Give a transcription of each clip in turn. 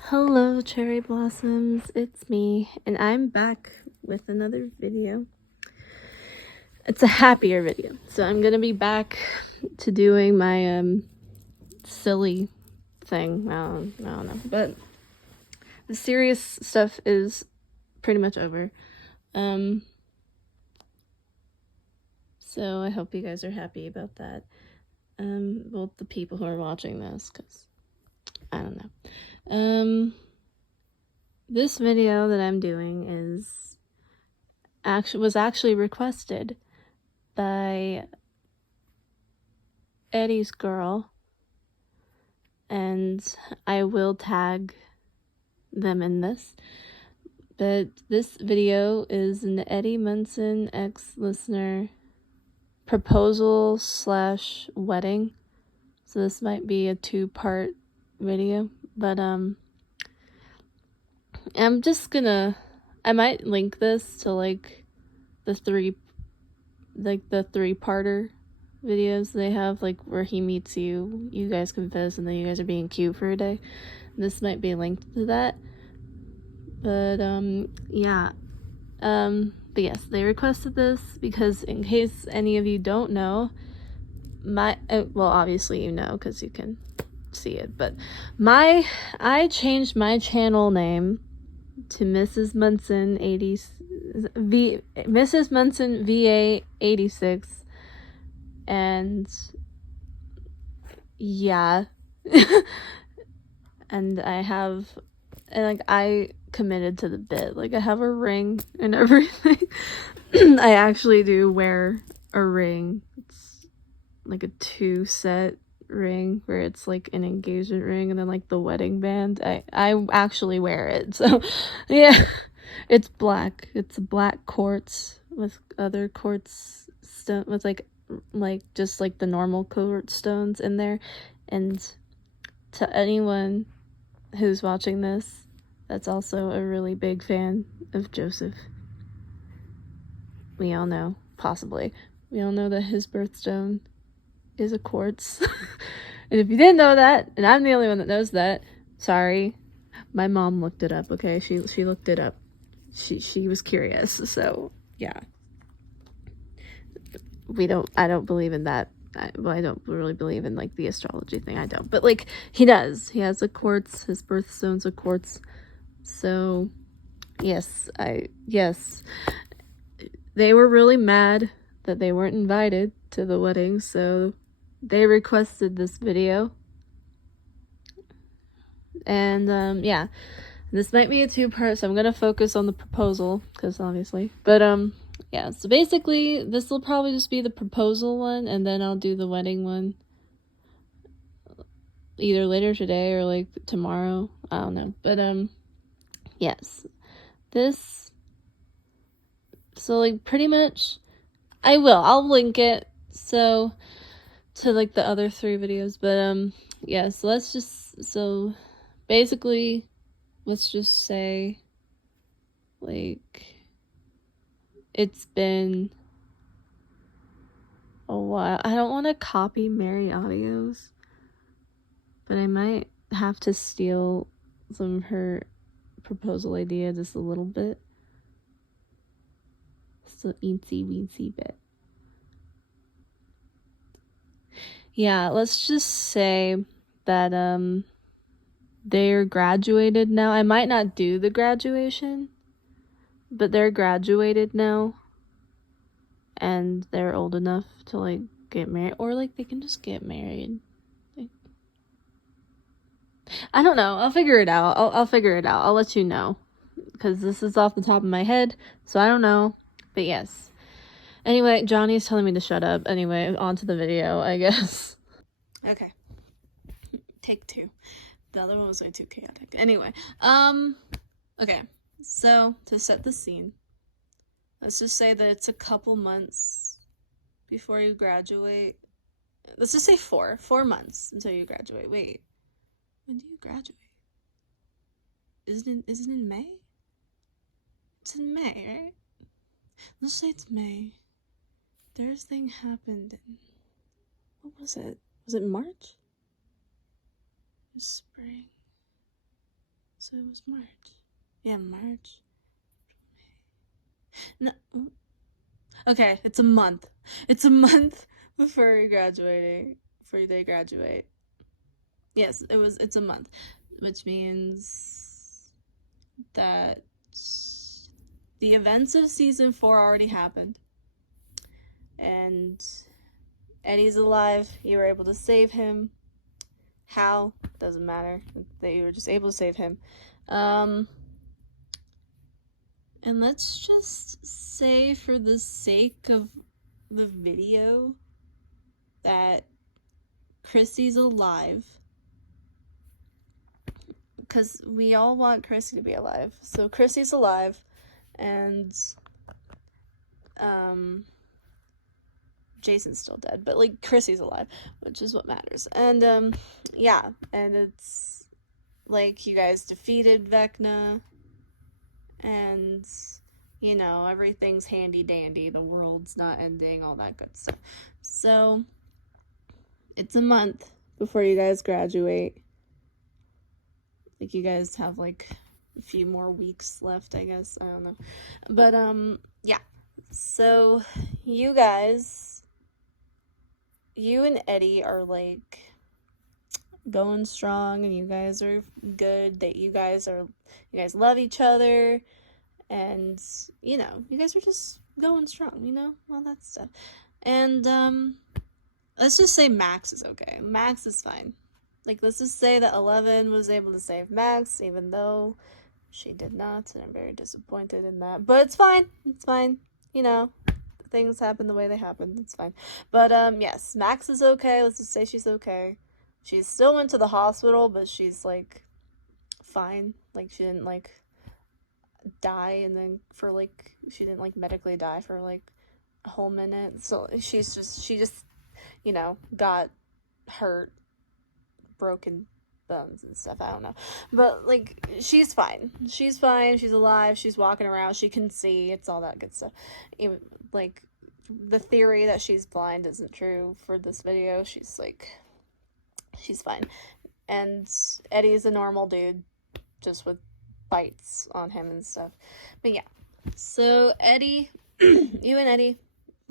Hello, cherry blossoms. It's me, and I'm back with another video. It's a happier video, so I'm gonna be back to doing my silly thing. I don't know, but the serious stuff is pretty much over. So I hope you guys are happy about that. Well, the people who are watching this, because I don't know. This video that I'm doing was actually requested by Eddie's girl, and I will tag them in this. But this video is an Eddie Munson ex-listener proposal / wedding. So this might be a 2-part video, but I'm just gonna, I might link this to like the 3-parter videos they have, like where he meets you guys confess, and then you guys are being cute for a day. This might be linked to that. But yeah. But yes, they requested this because, in case any of you don't know, well, obviously you know because you can see it, but I changed my channel name to Mrs. Munson Mrs. Munson VA 86, and yeah. And I committed to the bit. Like, I have a ring and everything. I actually do wear a ring. It's like a 2-set ring where it's like an engagement ring and then like the wedding band. I actually wear it. So yeah. It's black. It's a black quartz with other quartz stone with like just like the normal quartz stones in there. And to anyone who's watching this that's also a really big fan of Joseph, we all know that his birthstone is a quartz. And if you didn't know that, and I'm the only one that knows that, sorry. My mom looked it up, okay? She looked it up. She was curious, so yeah. I don't believe in that. I don't really believe in like the astrology thing. I don't. But like, he does. He has a quartz. His birthstone's a quartz. So yes. They were really mad that they weren't invited to the wedding, so they requested this video. And yeah, this might be a 2-part, so I'm gonna focus on the proposal, because obviously, but yeah, so basically this will probably just be the proposal one, and then I'll do the wedding one either later today or like tomorrow. I don't know, but yes, so like pretty much I'll link it so to like the other 3 videos, but yeah, so basically let's just say like it's been a while. I don't want to copy Mary Audios, but I might have to steal some of her proposal idea just a little bit. Just a eensy weensy bit. Yeah, let's just say that they're graduated now. I might not do the graduation, but they're graduated now, and they're old enough to like get married, or like they can just get married. I don't know. I'll figure it out. I'll figure it out. I'll let you know, because this is off the top of my head, so I don't know. But yes. Anyway, Johnny's telling me to shut up. Anyway, on to the video, I guess. Okay. Take 2. The other one was way too chaotic. Anyway, okay. So, to set the scene, let's just say that it's a couple months before you graduate. Let's just say 4 months until you graduate. Wait. When do you graduate? Isn't it in May? It's in May, right? Let's say it's May. Their thing happened in... What was it? Was it March? It was spring. So it was March. Yeah, March. No. Okay, it's a month. It's a month before you're graduating. Before they graduate. Yes, it's a month. Which means that the events of season 4 already happened. And Eddie's alive. You were able to save him. How? Doesn't matter. That you were just able to save him. And let's just say, for the sake of the video, that Chrissy's alive. Because we all want Chrissy to be alive. So Chrissy's alive. And Jason's still dead, but like Chrissy's alive, which is what matters. And yeah, and it's like you guys defeated Vecna, and you know, everything's handy dandy, the world's not ending, all that good stuff. So it's a month before you guys graduate. Like, you guys have like a few more weeks left, I guess. I don't know. But yeah. So you guys, you and Eddie are like going strong, and you guys are good, that you guys love each other, and you know, you guys are just going strong, you know, all that stuff. And let's just say Max is okay. Max is fine. Like, let's just say that 11 was able to save Max, even though she did not, and I'm very disappointed in that. But it's fine. It's fine. You know, things happen the way they happen. It's fine. But yes, Max is okay. Let's just say she's okay. She still went to the hospital, but she's like fine. Like, she didn't like die, and then she didn't like medically die for like a whole minute. So she just, you know, got hurt, broken bones and stuff. I don't know, but like, she's fine. She's fine. She's alive. She's walking around. She can see. It's all that good stuff. Even like, the theory that she's blind isn't true for this video. She's fine. And Eddie's a normal dude, just with bites on him and stuff. But yeah, so Eddie, you and Eddie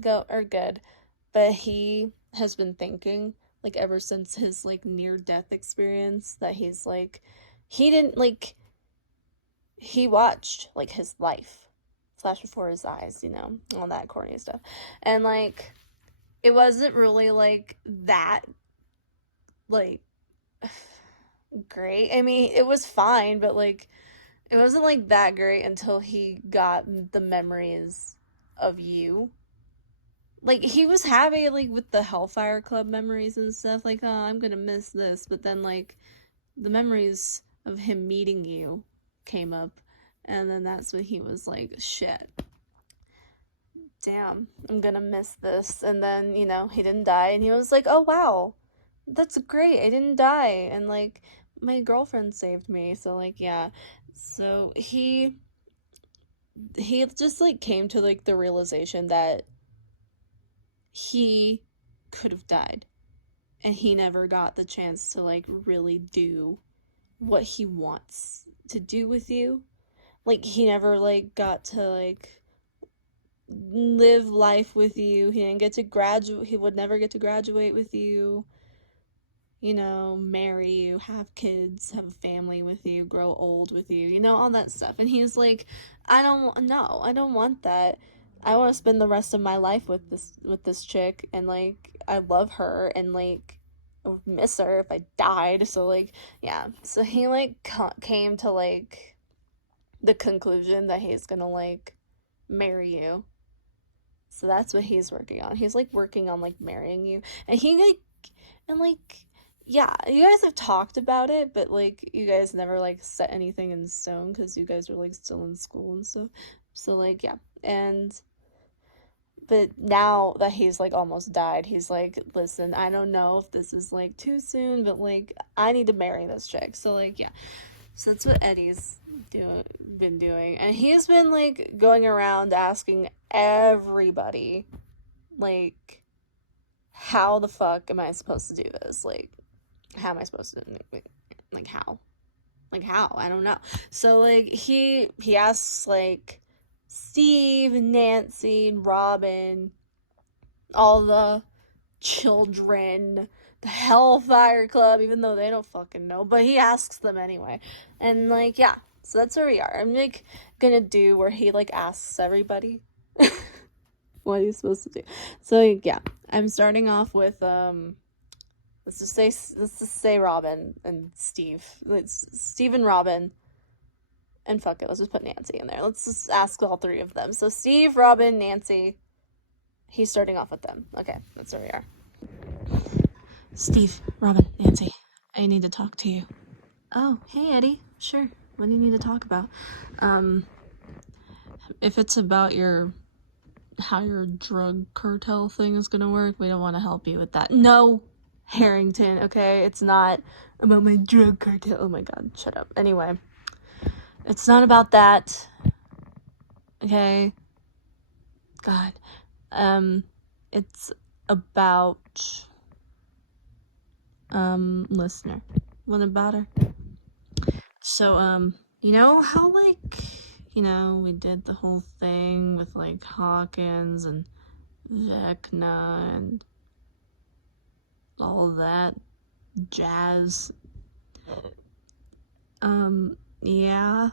are good, but he has been thinking, like, ever since his like near-death experience, that he's like, he watched like his life flash before his eyes, you know, all that corny stuff. And like, it wasn't really like that like great. I mean, it was fine, but like, it wasn't like that great until he got the memories of you. Like, he was happy like with the Hellfire Club memories and stuff, like, oh, I'm gonna miss this, but then like, the memories of him meeting you came up, and then that's when he was like, shit, damn, I'm gonna miss this. And then, you know, he didn't die, and he was like, oh wow, that's great, I didn't die, and like, my girlfriend saved me. So like, yeah, so he just like came to like the realization that he could have died, and he never got the chance to like really do what he wants to do with you. Like, he never like got to like live life with you. He didn't get to graduate. He would never get to graduate with you, you know, marry you, have kids, have a family with you, grow old with you, you know, all that stuff. And he's like, I don't want that. I want to spend the rest of my life with this chick, and like, I love her, and like, I would miss her if I died. So like, yeah. So he like came to like the conclusion that he's gonna like marry you. So that's what he's working on. He's like working on like marrying you, and yeah, you guys have talked about it, but like, you guys never like set anything in stone, because you guys were like still in school and stuff. So like, yeah. But now that he's like almost died, he's like, listen, I don't know if this is like too soon, but like, I need to marry this chick. So like, yeah. So that's what Eddie's been doing. And he's been like going around asking everybody, like, how the fuck am I supposed to do this? Like, how am I supposed to, like, how? Like, how? I don't know. So, like, he asks, like, Steve and Nancy and Robin, all the children, the Hellfire Club, even though they don't fucking know, but he asks them anyway. And, like, yeah, so that's where we are. I'm, like, gonna do where he, like, asks everybody what he's supposed to do. So, yeah, I'm starting off with, let's just say Robin and Steve. It's Steve and Robin. And fuck it, let's just put Nancy in there. Let's just ask all three of them. So Steve, Robin, Nancy. He's starting off with them. Okay, that's where we are. Steve, Robin, Nancy, I need to talk to you. Oh, hey Eddie. Sure. What do you need to talk about? If it's about how your drug cartel thing is gonna work, we don't want to help you with that. No, Harrington, okay? It's not about my drug cartel. Oh my god, shut up. Anyway, it's not about that. Okay? God. It's about, listener. What about her? So, you know how, like, we did the whole thing with, like, Hawkins and Vecna and all that jazz? Yeah.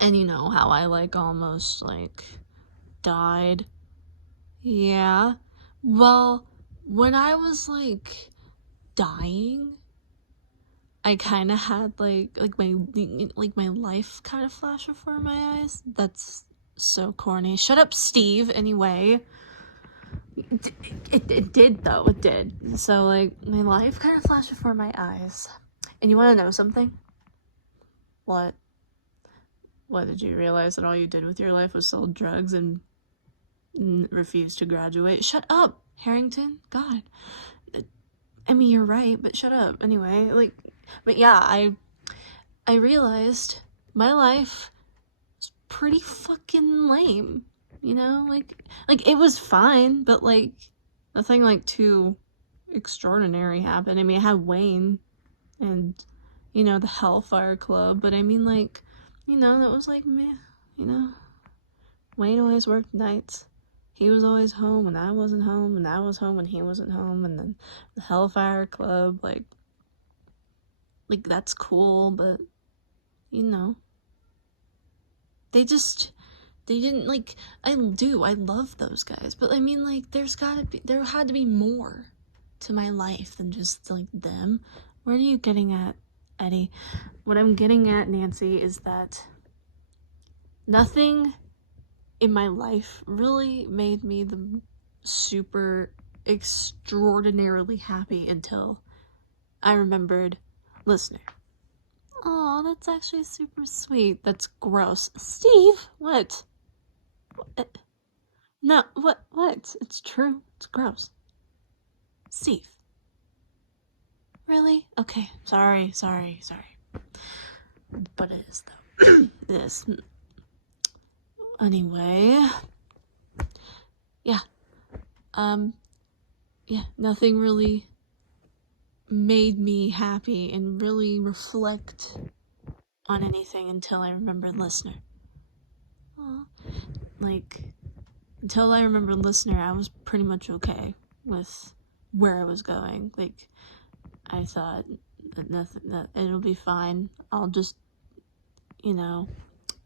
And you know how I, like, almost, like, died? Yeah. Well, when I was, like, dying, I kind of had, like my life kind of flash before my eyes. That's so corny. Shut up, Steve. Anyway. It did, though. It did. So, like, my life kind of flashed before my eyes. And you want to know something? What? What, did you realize that all you did with your life was sell drugs and refuse to graduate? Shut up, Harrington. God. I mean, you're right, but shut up. Anyway, like, but yeah, I realized my life was pretty fucking lame. You know, like it was fine, but like nothing like too extraordinary happened. I mean, I had Wayne and the Hellfire Club, but I mean, like, that was like meh. Wayne always worked nights. He was always home when I wasn't home, and I was home when he wasn't home, and then the Hellfire Club, like that's cool, but they didn't, like, I love those guys, but I mean, like, there had to be more to my life than just, like, them. Where are you getting at, Eddie? What I'm getting at, Nancy, is that nothing in my life really made me the super extraordinarily happy until I remembered Listener. Aw, that's actually super sweet. That's gross. Steve, what? No, what? It's true. It's gross. Steve. Really? Okay, sorry. But it is, though. It is. Anyway. Yeah. Yeah, nothing really made me happy and really reflect on anything until I remembered Listener. Aww. Like, until I remembered Listener, I was pretty much okay with where I was going. Like, I thought that it'll be fine. I'll just,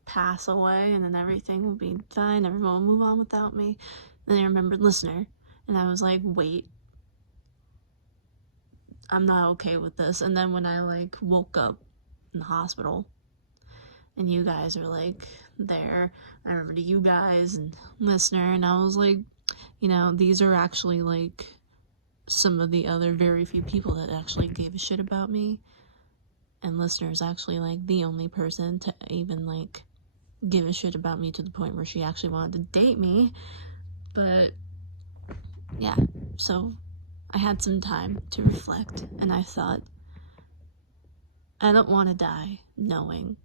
pass away, and then everything will be fine. Everyone will move on without me. Then I remembered Listener, and I was like, wait, I'm not okay with this. And then when I, like, woke up in the hospital, and you guys are, like, there, I remembered you guys and Listener, and I was like, these are actually, like, some of the other very few people that actually gave a shit about me. And Listener is actually, like, the only person to even, like, give a shit about me to the point where she actually wanted to date me. But yeah, so I had some time to reflect, and I thought, I don't want to die knowing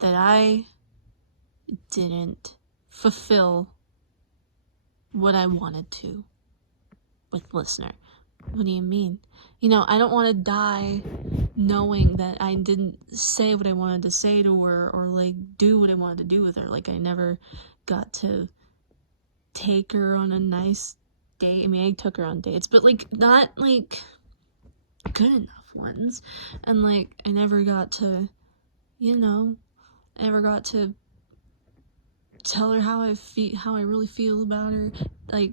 that I didn't fulfill what I wanted to with Listener. What do you mean? I don't want to die knowing that I didn't say what I wanted to say to her or like do what I wanted to do with her. Like I never got to take her on a nice date. I mean, I took her on dates, but like not like good enough ones. And like I never got to, you know, I never got to tell her how I really feel about her, like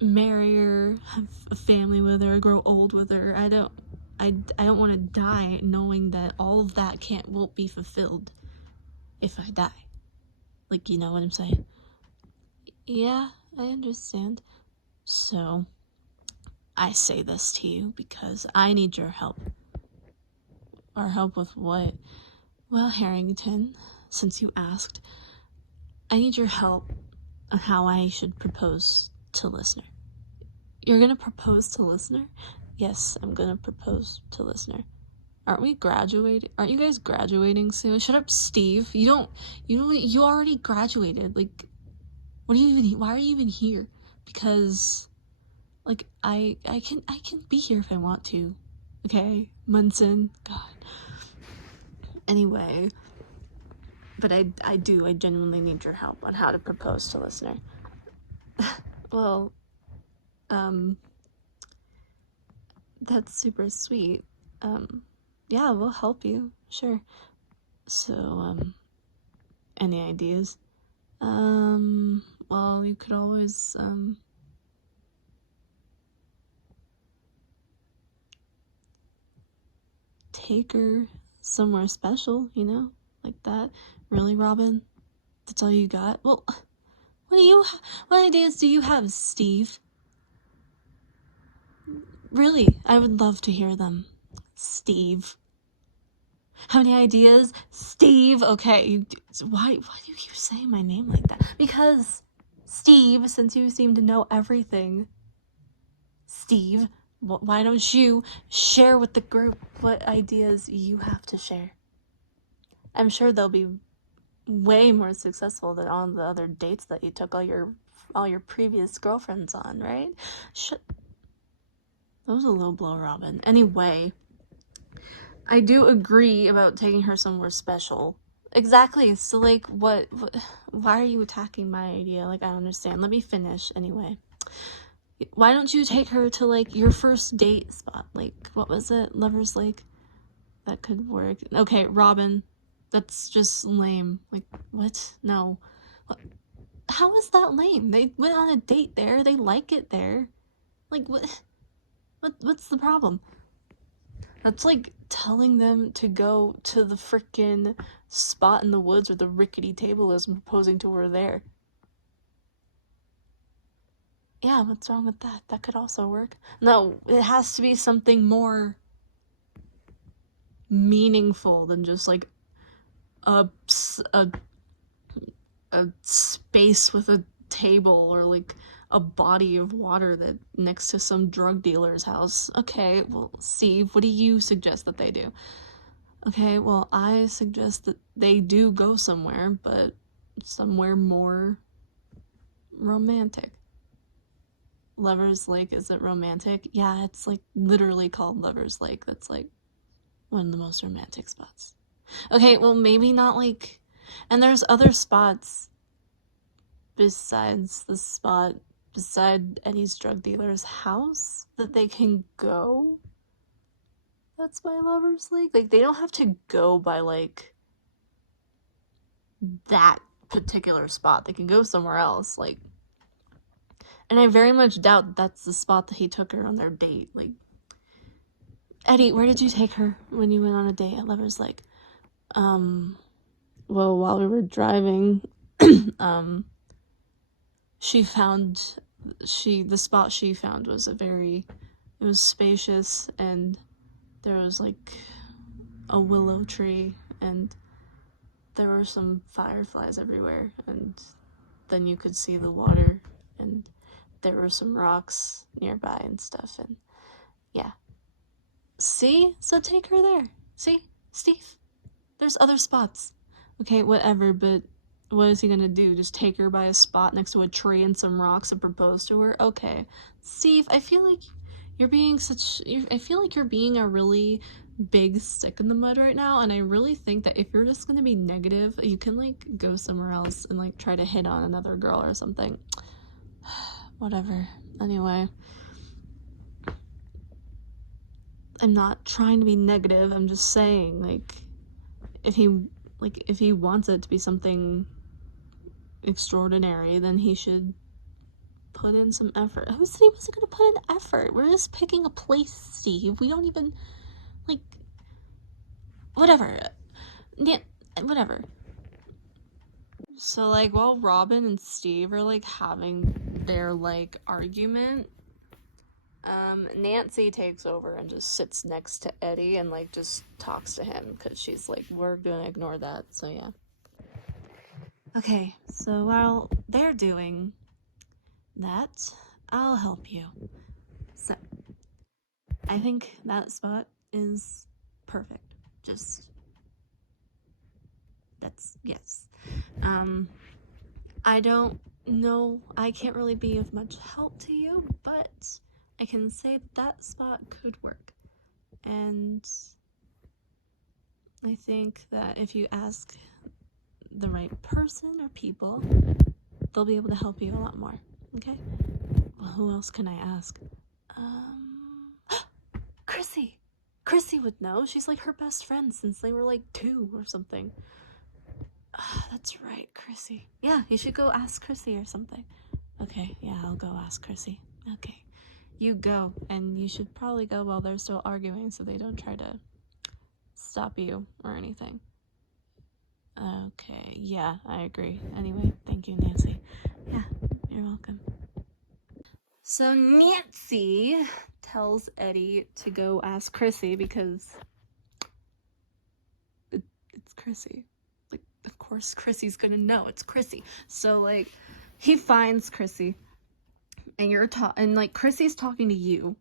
marry her, have a family with her, grow old with her. I don't want to die knowing that all of that won't be fulfilled if I die. Like, you know what I'm saying? Yeah, I understand. So, I say this to you because I need your help. Our help with what? Well, Harrington, since you asked, I need your help on how I should propose to Listener. You're gonna propose to Listener? Yes, I'm gonna propose to Listener. Aren't we graduating? Aren't you guys graduating soon? Shut up, Steve. You already graduated. Like, why are you even here? Because, like, I can be here if I want to. Okay? Munson. God. Anyway. But I genuinely need your help on how to propose to Listener. Well, that's super sweet. Yeah, we'll help you. Sure. So, any ideas? Well, you could always, take her somewhere special, you know? Like that. Really, Robin? That's all you got? Well, what ideas do you have, Steve? Really, I would love to hear them. Steve. How many ideas? Steve. Okay, why do you keep saying my name like that? Because, Steve, since you seem to know everything, Steve, why don't you share with the group what ideas you have to share? I'm sure they'll be way more successful than all the other dates that you took all your previous girlfriends on, right? That was a low blow, Robin. Anyway, I do agree about taking her somewhere special. Exactly. So, like, what why are you attacking my idea? Like, I don't understand. Let me finish anyway. Why don't you take her to, like, your first date spot? Like, what was it? Lover's Lake? That could work. Okay, Robin. That's just lame. Like, what? No. What? How is that lame? They went on a date there. They like it there. Like, what's the problem? That's like telling them to go to the frickin' spot in the woods where the rickety table is and proposing to her there. Yeah, what's wrong with that? That could also work. No, it has to be something more meaningful than just like a space with a table or like a body of water that next to some drug dealer's house. Okay, well, Steve, what do you suggest that they do? Okay, well, I suggest that they do go somewhere, but somewhere more romantic. Lover's Lake isn't romantic? Yeah, it's like literally called Lover's Lake. That's like one of the most romantic spots. Okay, well, maybe not like. And there's other spots besides the spot beside Eddie's drug dealer's house that they can go. That's by Lover's Lake. Like, they don't have to go by, like, that particular spot. They can go somewhere else. Like, and I very much doubt that's the spot that he took her on their date. Like, Eddie, where did you take her when you went on a date at Lover's Lake? Well, while we were driving, the spot she found was it was spacious, and there was like a willow tree, and there were some fireflies everywhere, and then you could see the water, and there were some rocks nearby and stuff, and yeah. See? So take her there. See? Steve? There's other spots. Okay, whatever, but what is he gonna do? Just take her by a spot next to a tree and some rocks and propose to her? Okay. Steve, I feel like you're being a really big stick in the mud right now, and I really think that if you're just gonna be negative, you can like go somewhere else and like try to hit on another girl or something. Whatever. Anyway, I'm not trying to be negative. I'm just saying, like, if he wants it to be something extraordinary, then he should put in some effort. Who said he wasn't gonna put in effort? We're just picking a place, Steve. We don't even, like, whatever. Yeah, whatever. So, like, while Robin and Steve are, like, having their, like, argument, Nancy takes over and just sits next to Eddie and, like, just talks to him, because she's like, we're gonna ignore that, so yeah. Okay, so while they're doing that, I'll help you. So, I think that spot is perfect. Just, that's, yes. I don't know, I can't really be of much help to you, but I can say that spot could work. And I think that if you ask the right person or people, they'll be able to help you a lot more. Okay? Well, who else can I ask? Chrissy! Chrissy would know. She's like her best friend since they were like 2 or something. That's right, Chrissy. Yeah, you should go ask Chrissy or something. Okay, yeah, I'll go ask Chrissy. Okay. You go, and you should probably go while they're still arguing so they don't try to stop you or anything. Okay, yeah, I agree. Anyway, thank you, Nancy. Yeah, you're welcome. So Nancy tells Eddie to go ask Chrissy because it's Chrissy. Like, of course Chrissy's gonna know it's Chrissy. So, like, he finds Chrissy, and like, Chrissy's talking to you.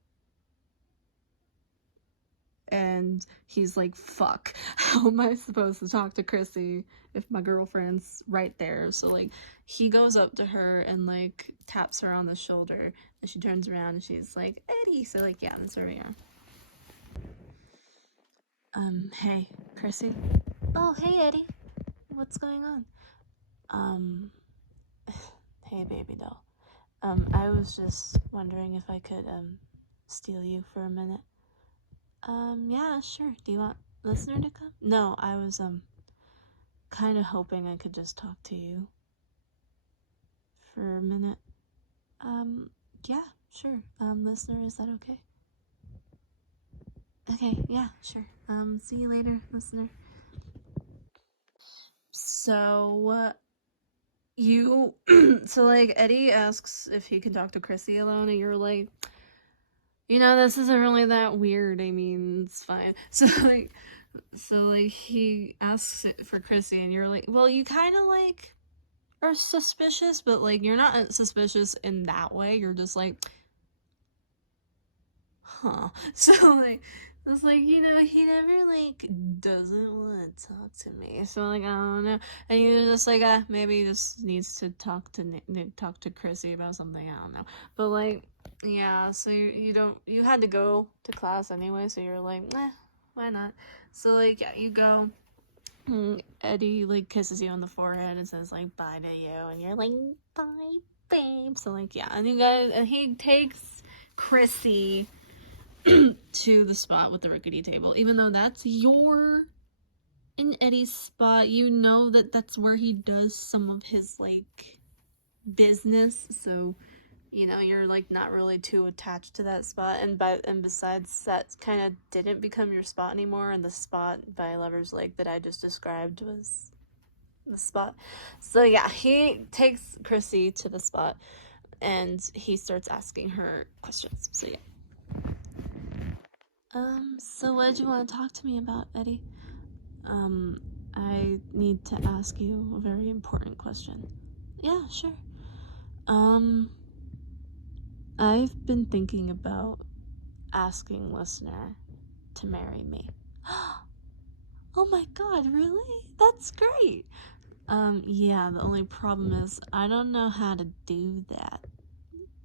And he's like, fuck, how am I supposed to talk to Chrissy if my girlfriend's right there? So, like, he goes up to her and, like, taps her on the shoulder, and she turns around and she's like, Eddie. So, like, yeah, that's where we are. Hey, Chrissy. Oh, hey, Eddie. What's going on? Hey, baby doll. I was just wondering if I could, steal you for a minute. Yeah, sure. Do you want Listener to come? No, I was, kind of hoping I could just talk to you for a minute. Yeah, sure. Listener, is that okay? Okay, yeah, sure. See you later, listener. So, so, like, Eddie asks if he can talk to Chrissy alone, and you're like, this isn't really that weird. I mean, it's fine. So, like, he asks for Chrissy, and you're like, well, you kind of, like, are suspicious, but, like, you're not suspicious in that way. You're just like, huh. So, like, it's like, he never, like, doesn't want to talk to me. So, like, I don't know. And you're just like, maybe he just needs to talk to Chrissy about something. I don't know. But, like, yeah, so you had to go to class anyway, so you're like, why not? So, like, yeah, you go. Eddie, like, kisses you on the forehead and says, like, bye to you, and you're like, bye, babe. So, like, yeah, and he takes Chrissy to the spot with the rickety table, even though that's in Eddie's spot. That's where he does some of his, like, business, so you're, like, not really too attached to that spot, and besides, that kind of didn't become your spot anymore, and the spot by Lover's Lake that I just described was the spot. So yeah, he takes Chrissy to the spot and he starts asking her questions. So yeah. So what did you want to talk to me about, Eddie? I need to ask you a very important question. Yeah, sure. I've been thinking about asking Listener to marry me. Oh my god, really? That's great. Yeah, the only problem is I don't know how to do that.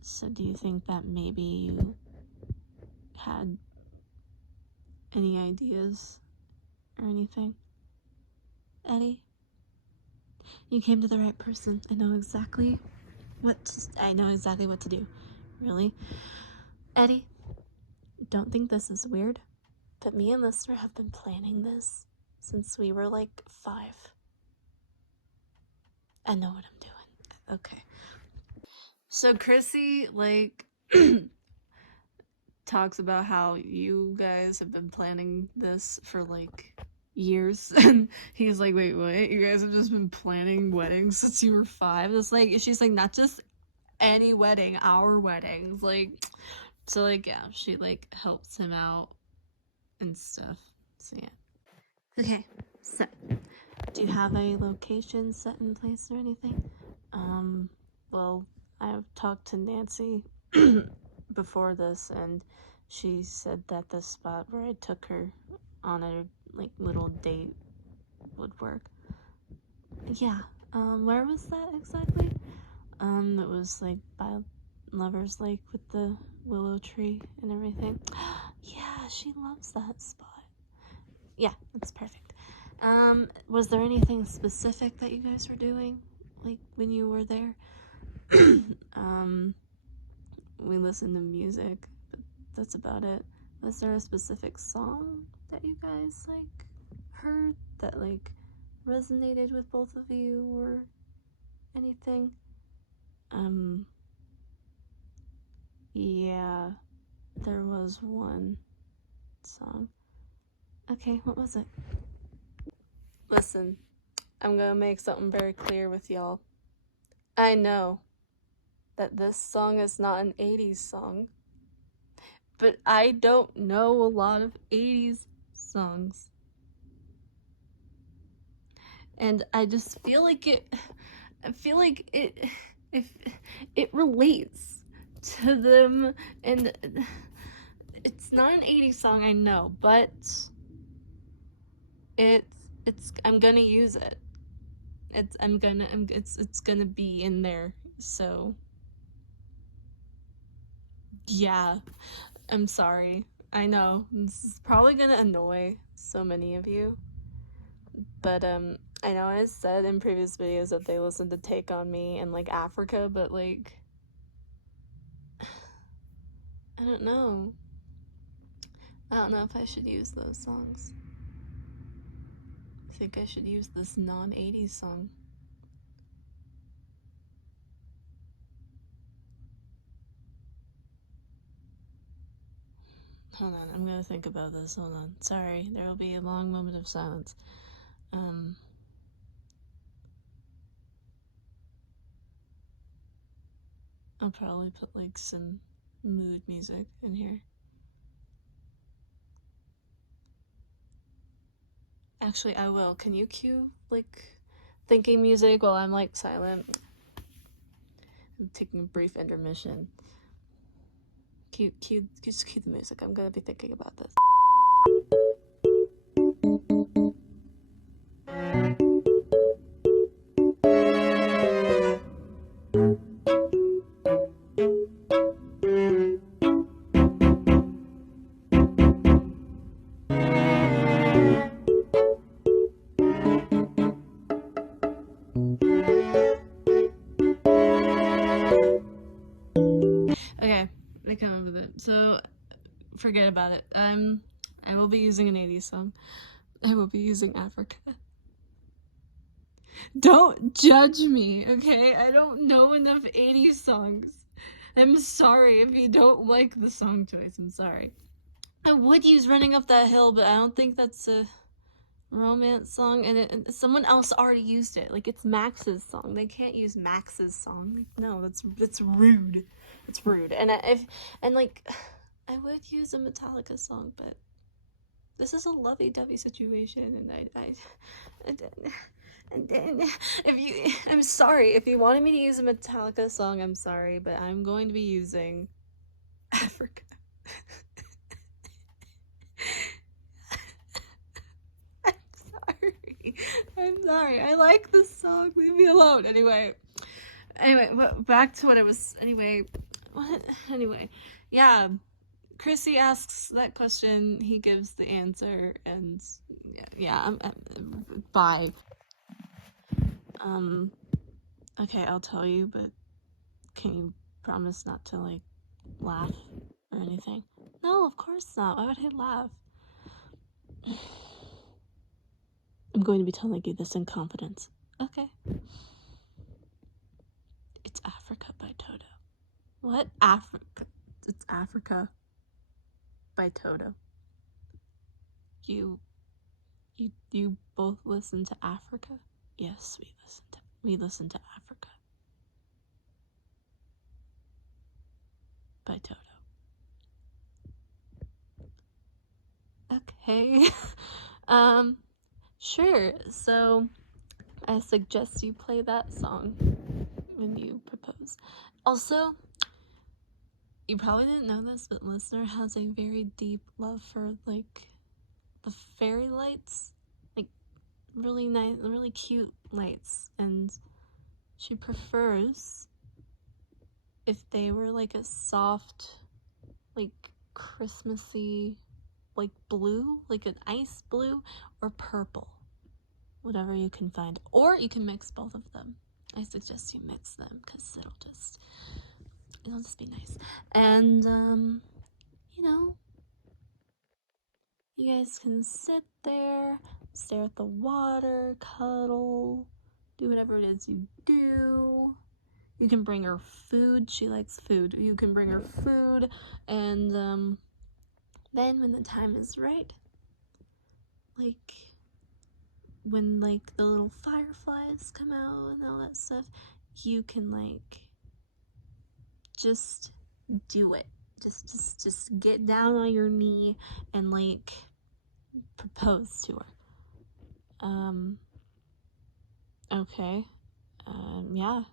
So do you think that maybe you had any ideas or anything? Eddie? You came to the right person. I know exactly what to do. Really? Eddie, don't think this is weird, but me and Listener have been planning this since we were like 5. I know what I'm doing. Okay. So Chrissy, like, talks about how you guys have been planning this for like years. And he's like, wait, what? You guys have just been planning weddings since you were 5? It's like, she's like, not just any wedding, our weddings. Like, so like, yeah, she like helps him out and stuff. So yeah. Okay, so do you have a location set in place or anything? Well, I've talked to Nancy before this, and she said that the spot where I took her on a like little date would work. Yeah. Where was that exactly? It was like by Lover's Lake with the willow tree and everything. Yeah, she loves that spot. Yeah, that's perfect. Was there anything specific that you guys were doing, like, when you were there? We listened to music, but that's about it. Was there a specific song that you guys, like, heard that, like, resonated with both of you or anything? Yeah, there was one song. Okay, what was it? Listen, I'm gonna make something very clear with y'all. I know that this song is not an 80s song, but I don't know a lot of 80s songs. And I just feel like it relates to them, and it's not an 80s song, I know, but I'm gonna use it. It's gonna be in there. So yeah, I'm sorry. I know this is probably gonna annoy so many of you, but I know I said in previous videos that they listened to Take On Me and like Africa, but like I don't know if I should use those songs. I think I should use this non-80s song. Hold on, I'm gonna think about this. Hold on. Sorry, there will be a long moment of silence. I'll probably put like some mood music in here. Actually, I will. Can you cue like thinking music while I'm like silent? I'm taking a brief intermission. Just cue the music. I'm gonna be thinking about this. Okay, I come up with it. So forget about it. I will be using an 80s song. I will be using Africa. Don't judge me, okay? I don't know enough 80s songs. I'm sorry if you don't like the song choice. I'm sorry. I would use Running Up That Hill, but I don't think that's a romance song, and someone else already used it. Like, it's Max's song. They can't use Max's song. Like, no, that's rude. It's rude. And I would use a Metallica song, but this is a lovey-dovey situation, and I'm sorry if you wanted me to use a Metallica song. I'm sorry, but I'm going to be using Africa. I'm sorry. I like this song. Leave me alone. Anyway, back to what I was. Anyway, yeah. Chrissy asks that question, he gives the answer, and yeah, bye. Okay, I'll tell you, but can you promise not to, like, laugh or anything? No, of course not. Why would I laugh? I'm going to be telling you this in confidence. Okay. It's Africa by Toto. What? Africa? It's Africa by Toto. You both listen to Africa? Yes, we listen to Africa by Toto. Okay. Sure. So I suggest you play that song when you propose. Also, you probably didn't know this, but Listener has a very deep love for, like, the fairy lights. Like, really nice, really cute lights. And she prefers if they were, like, a soft, like, Christmassy, like, blue, like an ice blue, or purple. Whatever you can find. Or you can mix both of them. I suggest you mix them, because it'll just be nice. And, you know, you guys can sit there, stare at the water, cuddle, do whatever it is you do. You can bring her food. She likes food. You can bring her food, and then when the time is right, like when, like, the little fireflies come out and all that stuff, you can, like, just do it. Just get down on your knee and, like, propose to her. Okay. Yeah.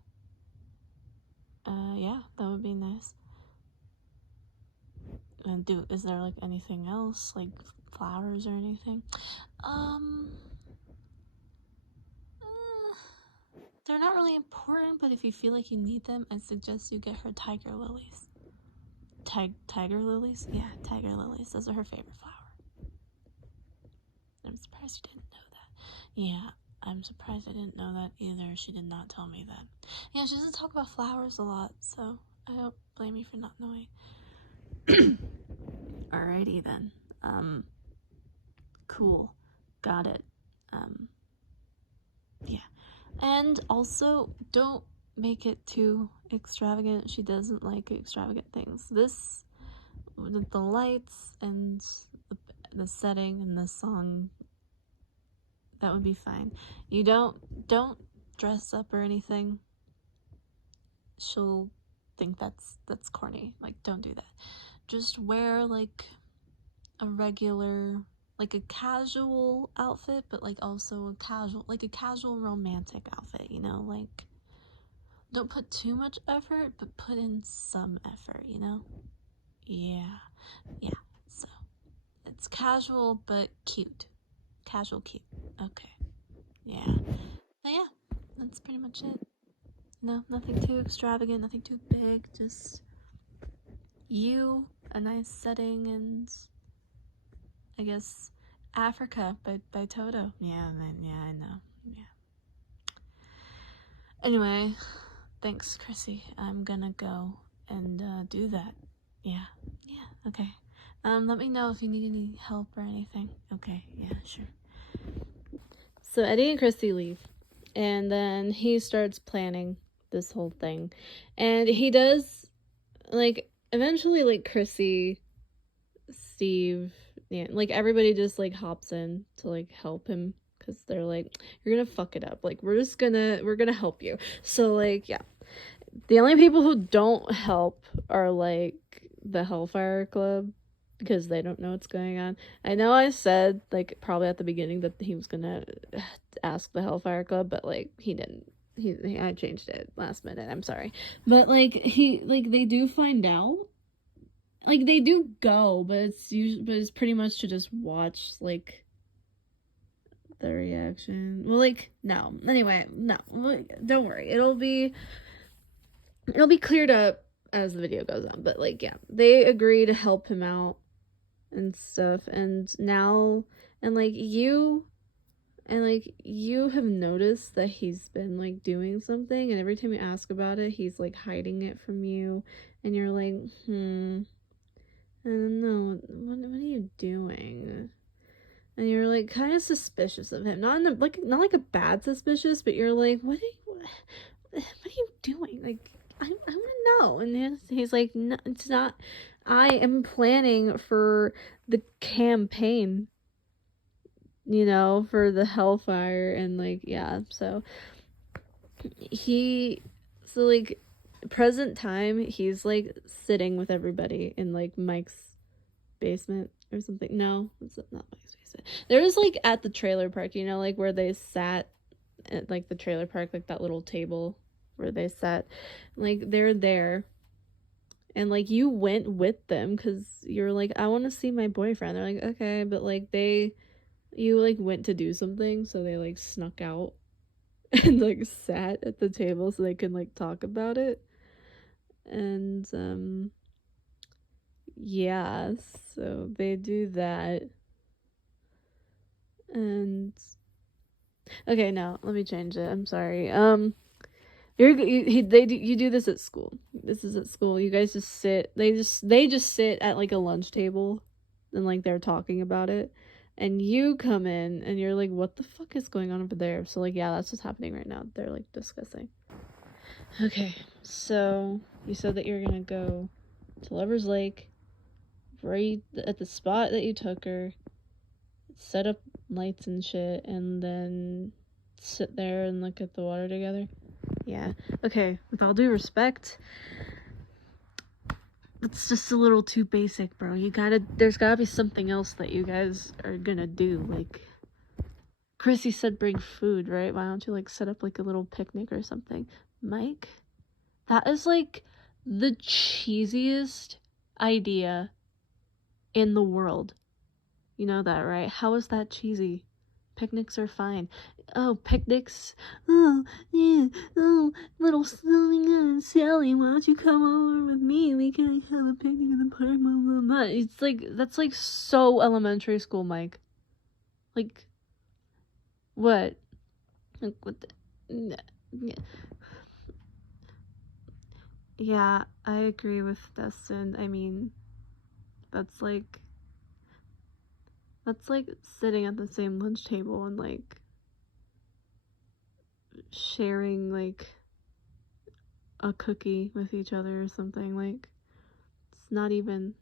Yeah, that would be nice. And is there, like, anything else, like flowers or anything? They're not really important, but if you feel like you need them, I suggest you get her tiger lilies. Tiger lilies? Yeah, tiger lilies. Those are her favorite flower. I'm surprised you didn't know that. Yeah, I'm surprised I didn't know that either. She did not tell me that. Yeah, she doesn't talk about flowers a lot, so I don't blame you for not knowing. Alrighty then. Cool. Got it. Yeah. And also, don't make it too extravagant. She doesn't like extravagant things. This, with the lights and the setting and the song, that would be fine. You don't dress up or anything. She'll think that's corny. Like, don't do that. Just wear, like, a regular, like, a casual outfit, but, like, also a casual romantic outfit, you know? Like, don't put too much effort, but put in some effort, you know? Yeah. So it's casual but cute. Casual cute. Okay. Yeah. But yeah, that's pretty much it. No, nothing too extravagant, nothing too big, just you, a nice setting, and I guess Africa by Toto. Yeah, man, yeah, I know. Yeah. Anyway, thanks, Chrissy. I'm gonna go and do that. Yeah. Okay. Let me know if you need any help or anything. Okay, yeah, sure. So Eddie and Chrissy leave, and then he starts planning this whole thing. And he does, like, eventually, like, Chrissy, Steve, yeah, like, everybody just, like, hops in to, like, help him, because they're like, you're gonna fuck it up. Like, we're gonna help you. So, like, yeah. The only people who don't help are, like, the Hellfire Club, because they don't know what's going on. I know I said, like, probably at the beginning that he was gonna ask the Hellfire Club, but, like, he didn't. I changed it last minute. I'm sorry. But, like, they do find out. Like, they do go, but it's pretty much to just watch, like, the reaction. Well, like, no. Anyway, no. Don't worry. It'll be cleared up as the video goes on. But like, yeah, they agree to help him out and stuff. And now, and like you have noticed that he's been like doing something, and every time you ask about it, he's like hiding it from you, and you're like, I don't know, what are you doing? And you're like kind of suspicious of him, not like a bad suspicious, but you're like, what are you doing? Like, I want to know. And he's like, no, it's not. I am planning for the campaign, you know, for the Hellfire, and like, yeah. So like present time, he's like sitting with everybody in like Mike's basement or something. No, it's not Mike's basement. There's like at the trailer park, you know, like where they sat at like the trailer park, like that little table where they sat. Like they're there. And like you went with them because you're like, I want to see my boyfriend. They're like, okay, but like you like went to do something, so they like snuck out and like sat at the table so they can like talk about it. And yeah, so they do that. And okay, no, let me change it. I'm sorry. You do this at school. This is at school. You guys just sit. They just sit at like a lunch table, and like they're talking about it. And you come in and you're like, what the fuck is going on over there? So like, yeah, that's what's happening right now. They're like discussing. Okay, so you said that you're gonna go to Lover's Lake, right at the spot that you took her, set up lights and shit, and then sit there and look at the water together. Yeah. Okay, with all due respect, it's just a little too basic, bro. There's gotta be something else that you guys are gonna do. Like, Chrissy said bring food, right? Why don't you, like, set up, like, a little picnic or something? Mike? That is, like, the cheesiest idea in the world. You know that, right? How is that cheesy? Picnics are fine. Oh, picnics. Oh, yeah. Oh, little Sally, why don't you come over with me? We can have a picnic in the park. Blah, blah, blah. It's like, that's like so elementary school, Mike. Like, what? Like, what the... Yeah, I agree with Dustin. I mean, that's like sitting at the same lunch table and like sharing like a cookie with each other or something. Like, it's not even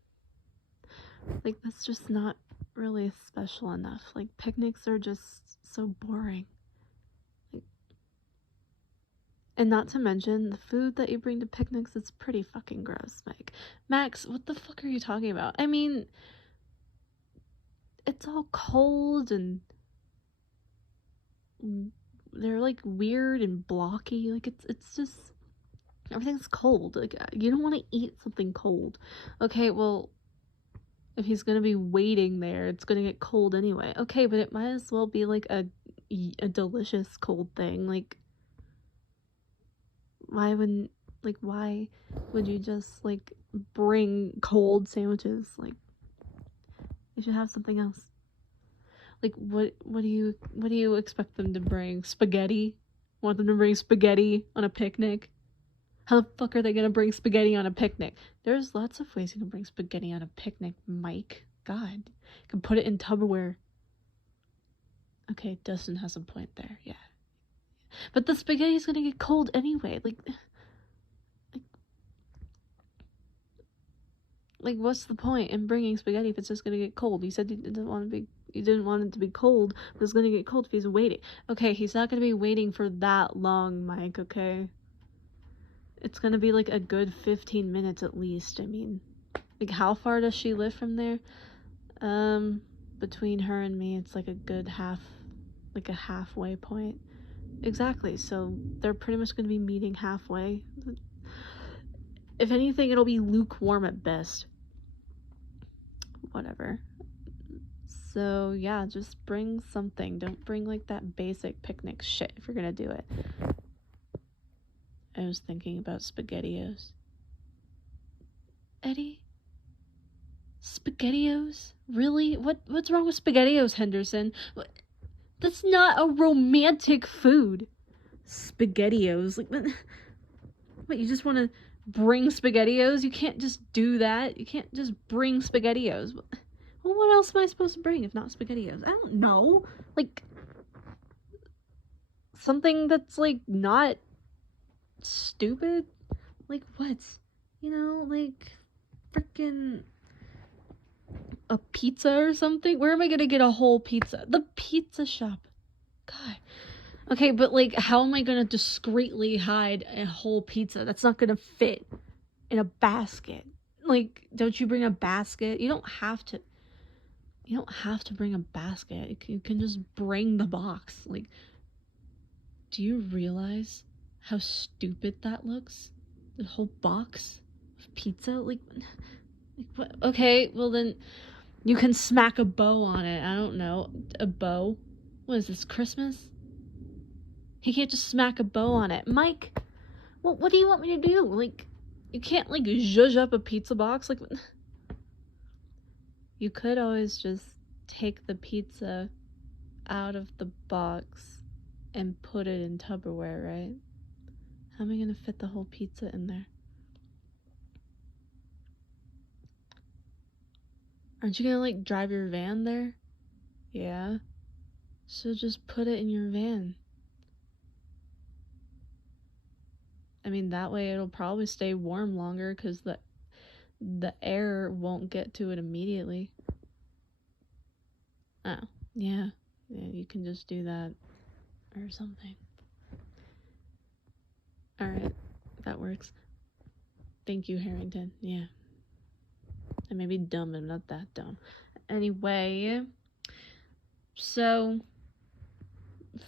like, that's just not really special enough. Like, picnics are just so boring. Like, and not to mention the food that you bring to picnics is pretty fucking gross, Mike. Max, what the fuck are you talking about? I mean, it's all cold and they're like weird and blocky. Like, it's just everything's cold. Like, you don't want to eat something cold. Okay, well, if he's gonna be waiting there, it's gonna get cold anyway. Okay, but it might as well be like a delicious cold thing. Like, why would you just like bring cold sandwiches? Like, you should have something else. Like, what do you expect them to bring? Spaghetti? Want them to bring spaghetti on a picnic? How the fuck are they gonna bring spaghetti on a picnic? There's lots of ways you can bring spaghetti on a picnic, Mike. God. You can put it in Tupperware. Okay, Dustin has a point there, yeah. But the spaghetti's gonna get cold anyway. Like, what's the point in bringing spaghetti if it's just gonna get cold? You said you didn't want it to be cold, but it's gonna get cold if he's waiting. Okay, he's not gonna be waiting for that long, Mike, okay? It's gonna be like a good 15 minutes at least. I mean, like, how far does she live from there? Between her and me, it's like a good halfway point. Exactly, so they're pretty much gonna be meeting halfway. If anything, it'll be lukewarm at best. Whatever. So, yeah, just bring something. Don't bring, like, that basic picnic shit if you're gonna do it. I was thinking about SpaghettiOs. Eddie? SpaghettiOs? Really? What's wrong with SpaghettiOs, Henderson? That's not a romantic food. SpaghettiOs? Like, what, you just want to bring SpaghettiOs? You can't just do that. You can't just bring SpaghettiOs. Well, what else am I supposed to bring if not SpaghettiOs? I don't know. Like, something that's, like, not stupid? Like, what? You know, like, freaking a pizza or something? Where am I gonna get a whole pizza? The pizza shop. God. Okay, but, like, how am I gonna discreetly hide a whole pizza? That's not gonna fit in a basket. Like, don't you bring a basket? You don't have to bring a basket. You can just bring the box. Like, do you realize how stupid that looks? The whole box of pizza? Like what? Okay, well then you can smack a bow on it. I don't know. A bow? What is this, Christmas? He can't just smack a bow on it. Mike, well, what do you want me to do? Like, you can't, like, zhuzh up a pizza box? Like, you could always just take the pizza out of the box and put it in Tupperware, right? How am I gonna fit the whole pizza in there? Aren't you gonna, like, drive your van there? Yeah. So just put it in your van. I mean, that way it'll probably stay warm longer because the air won't get to it immediately. Oh, yeah. Yeah, you can just do that or something. Alright, that works. Thank you, Harrington. Yeah. I may be dumb, I'm not that dumb. Anyway, so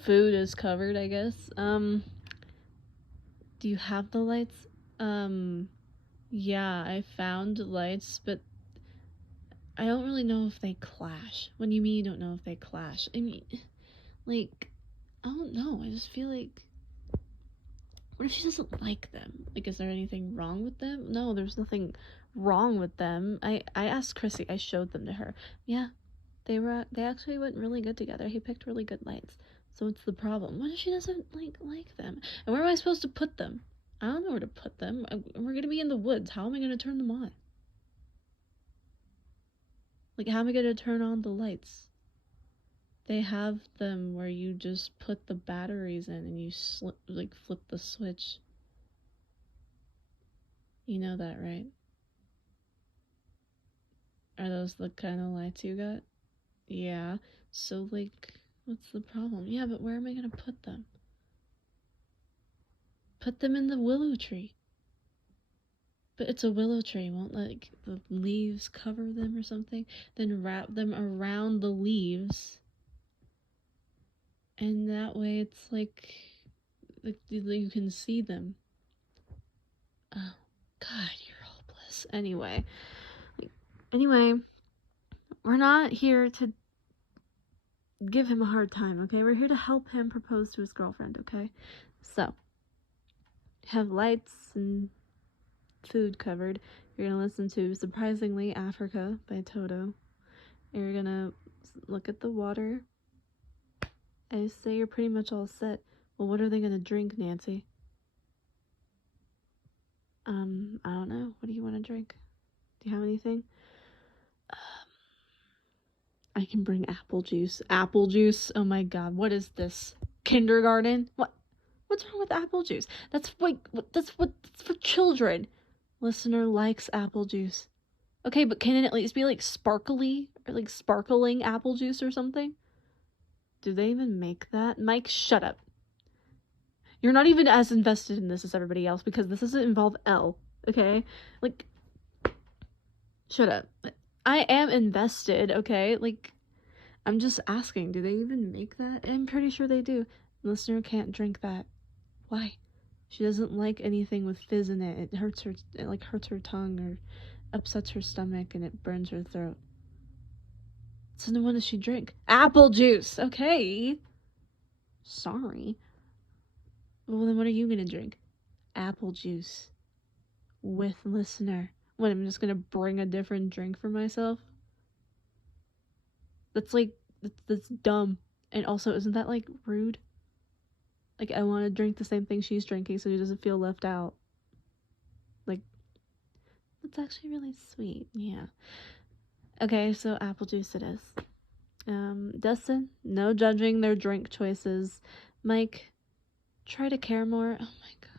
food is covered, I guess. Do you have the lights? Yeah, I found lights, but I don't really know if they clash. What do you mean you don't know if they clash? I mean, like, I don't know. I just feel like, what if she doesn't like them? Like, is there anything wrong with them? No, there's nothing wrong with them. I asked Chrissy. I showed them to her. Yeah, they actually went really good together. He picked really good lights. So what's the problem? What if she doesn't like them? And where am I supposed to put them? I don't know where to put them. We're gonna be in the woods. How am I gonna turn them on? Like, how am I gonna turn on the lights? They have them where you just put the batteries in and you flip the switch. You know that, right? Are those the kind of lights you got? Yeah. So, like, what's the problem? Yeah, but where am I gonna put them? Put them in the willow tree. But it's a willow tree. Won't, like, the leaves cover them or something? Then wrap them around the leaves. And that way it's like you can see them. Oh, God, you're hopeless. Anyway, we're not here to give him a hard time, okay? We're here to help him propose to his girlfriend, okay? So, have lights and food covered. You're gonna listen to Surprisingly Africa by Toto. You're gonna look at the water. I say you're pretty much all set. Well, what are they gonna drink, Nancy? I don't know. What do you want to drink? Do you have anything? I can bring apple juice. Apple juice? Oh my god, what is this? Kindergarten? What's wrong with apple juice? That's for children. Listener likes apple juice. Okay, but can it at least be like sparkly or like sparkling apple juice or something? Do they even make that? Mike, shut up. You're not even as invested in this as everybody else because this doesn't involve Elle, okay? Like, shut up. I am invested, okay? Like, I'm just asking, do they even make that? I'm pretty sure they do. Listener can't drink that. Why? She doesn't like anything with fizz in it. It hurts her, hurts her tongue or upsets her stomach and it burns her throat. So then what does she drink? Apple juice! Okay. Sorry. Well, then what are you gonna drink? Apple juice. With Listener. What, I'm just gonna bring a different drink for myself? That's like, that's dumb. And also, isn't that like rude? Like, I want to drink the same thing she's drinking so she doesn't feel left out. Like, that's actually really sweet. Yeah. Okay, so apple juice it is. Dustin, no judging their drink choices. Mike, try to care more. Oh my god.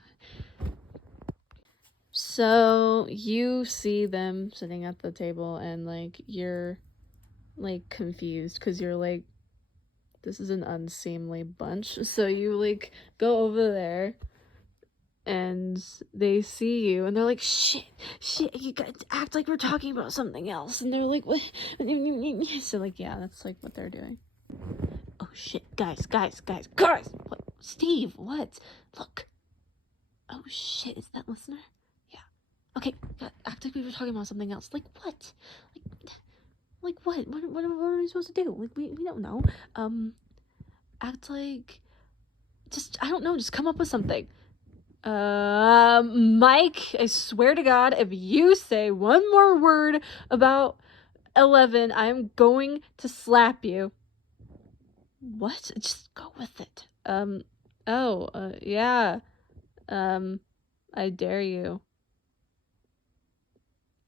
So you see them sitting at the table and like you're like confused because you're like, this is an unseemly bunch. So you like go over there and they see you and they're like, shit, you guys act like we're talking about something else. And they're like, what? So like, yeah, that's like what they're doing. Oh shit, guys. What? Steve, what? Look. Oh shit, is that listener? Yeah. Okay, act like we were talking about something else. Like what? Like what? What are we supposed to do? Like we don't know. Act like, just, I don't know, just come up with something. Mike, I swear to God, if you say one more word about 11, I'm going to slap you. What? Just go with it. Yeah. I dare you.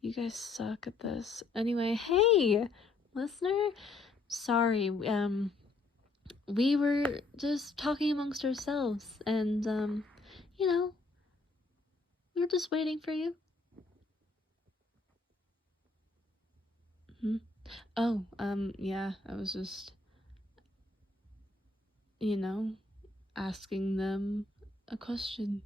You guys suck at this. Anyway, hey, listener. Sorry, we were just talking amongst ourselves, and, you know, we were just waiting for you. Oh, yeah, I was just, you know, asking them a question.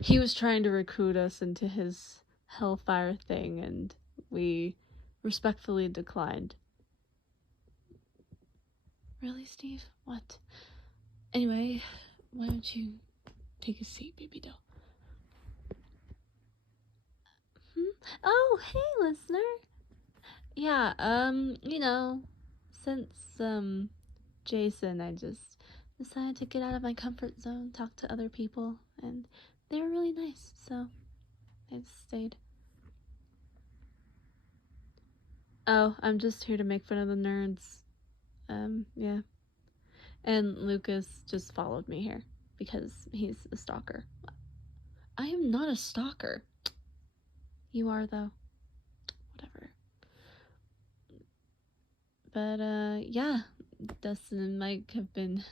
He was trying to recruit us into his Hellfire thing, and we respectfully declined. Really, Steve? What? Anyway, why don't you take a seat, baby doll? Oh, hey, listener. Yeah, you know, since, Jason, I just decided to get out of my comfort zone, talk to other people, and they were really nice, so I just stayed. Oh, I'm just here to make fun of the nerds. Yeah. And Lucas just followed me here because he's a stalker. I am not a stalker. You are, though. Whatever. But, yeah, Dustin and Mike have been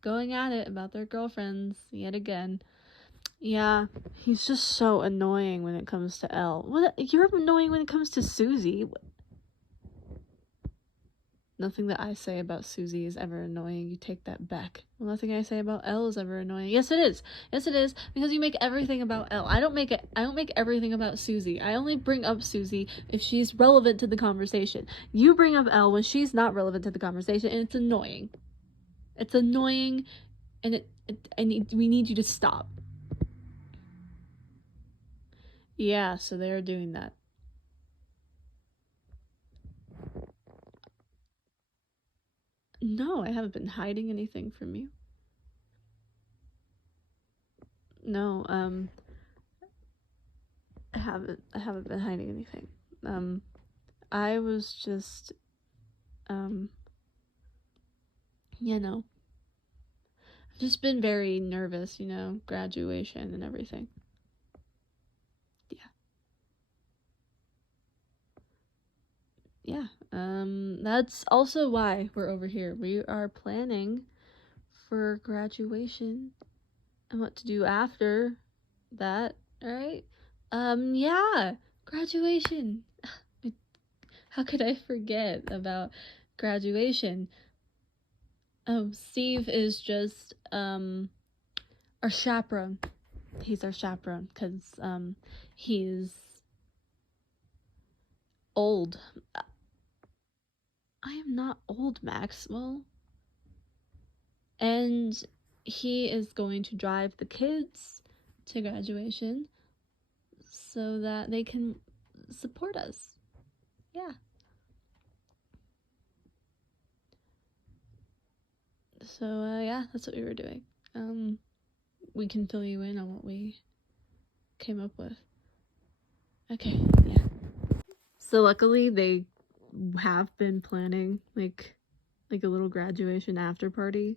going at it about their girlfriends yet again. Yeah, he's just so annoying when it comes to Elle. What? You're annoying when it comes to Susie. Nothing that I say about Susie is ever annoying. You take that back. Well, nothing I say about Elle is ever annoying. Yes, it is. Yes, it is. Because you make everything about Elle. I don't make everything about Susie. I only bring up Susie if she's relevant to the conversation. You bring up Elle when she's not relevant to the conversation, and it's annoying. It's annoying, and we need you to stop. Yeah, so they're doing that. No, I haven't been hiding anything from you. No, I haven't been hiding anything. I was just, you know, I've just been very nervous, graduation and everything. Yeah. That's also why we're over here. We are planning for graduation and what to do after that, right? Yeah, graduation. How could I forget about graduation? Steve is just, our chaperone. He's our chaperone, because, he's old. I am not old, Maxwell. And he is going to drive the kids to graduation so that they can support us. Yeah. So, yeah, that's what we were doing. we can fill you in on what we came up with. Okay, yeah. So luckily they have been planning like a little graduation after party,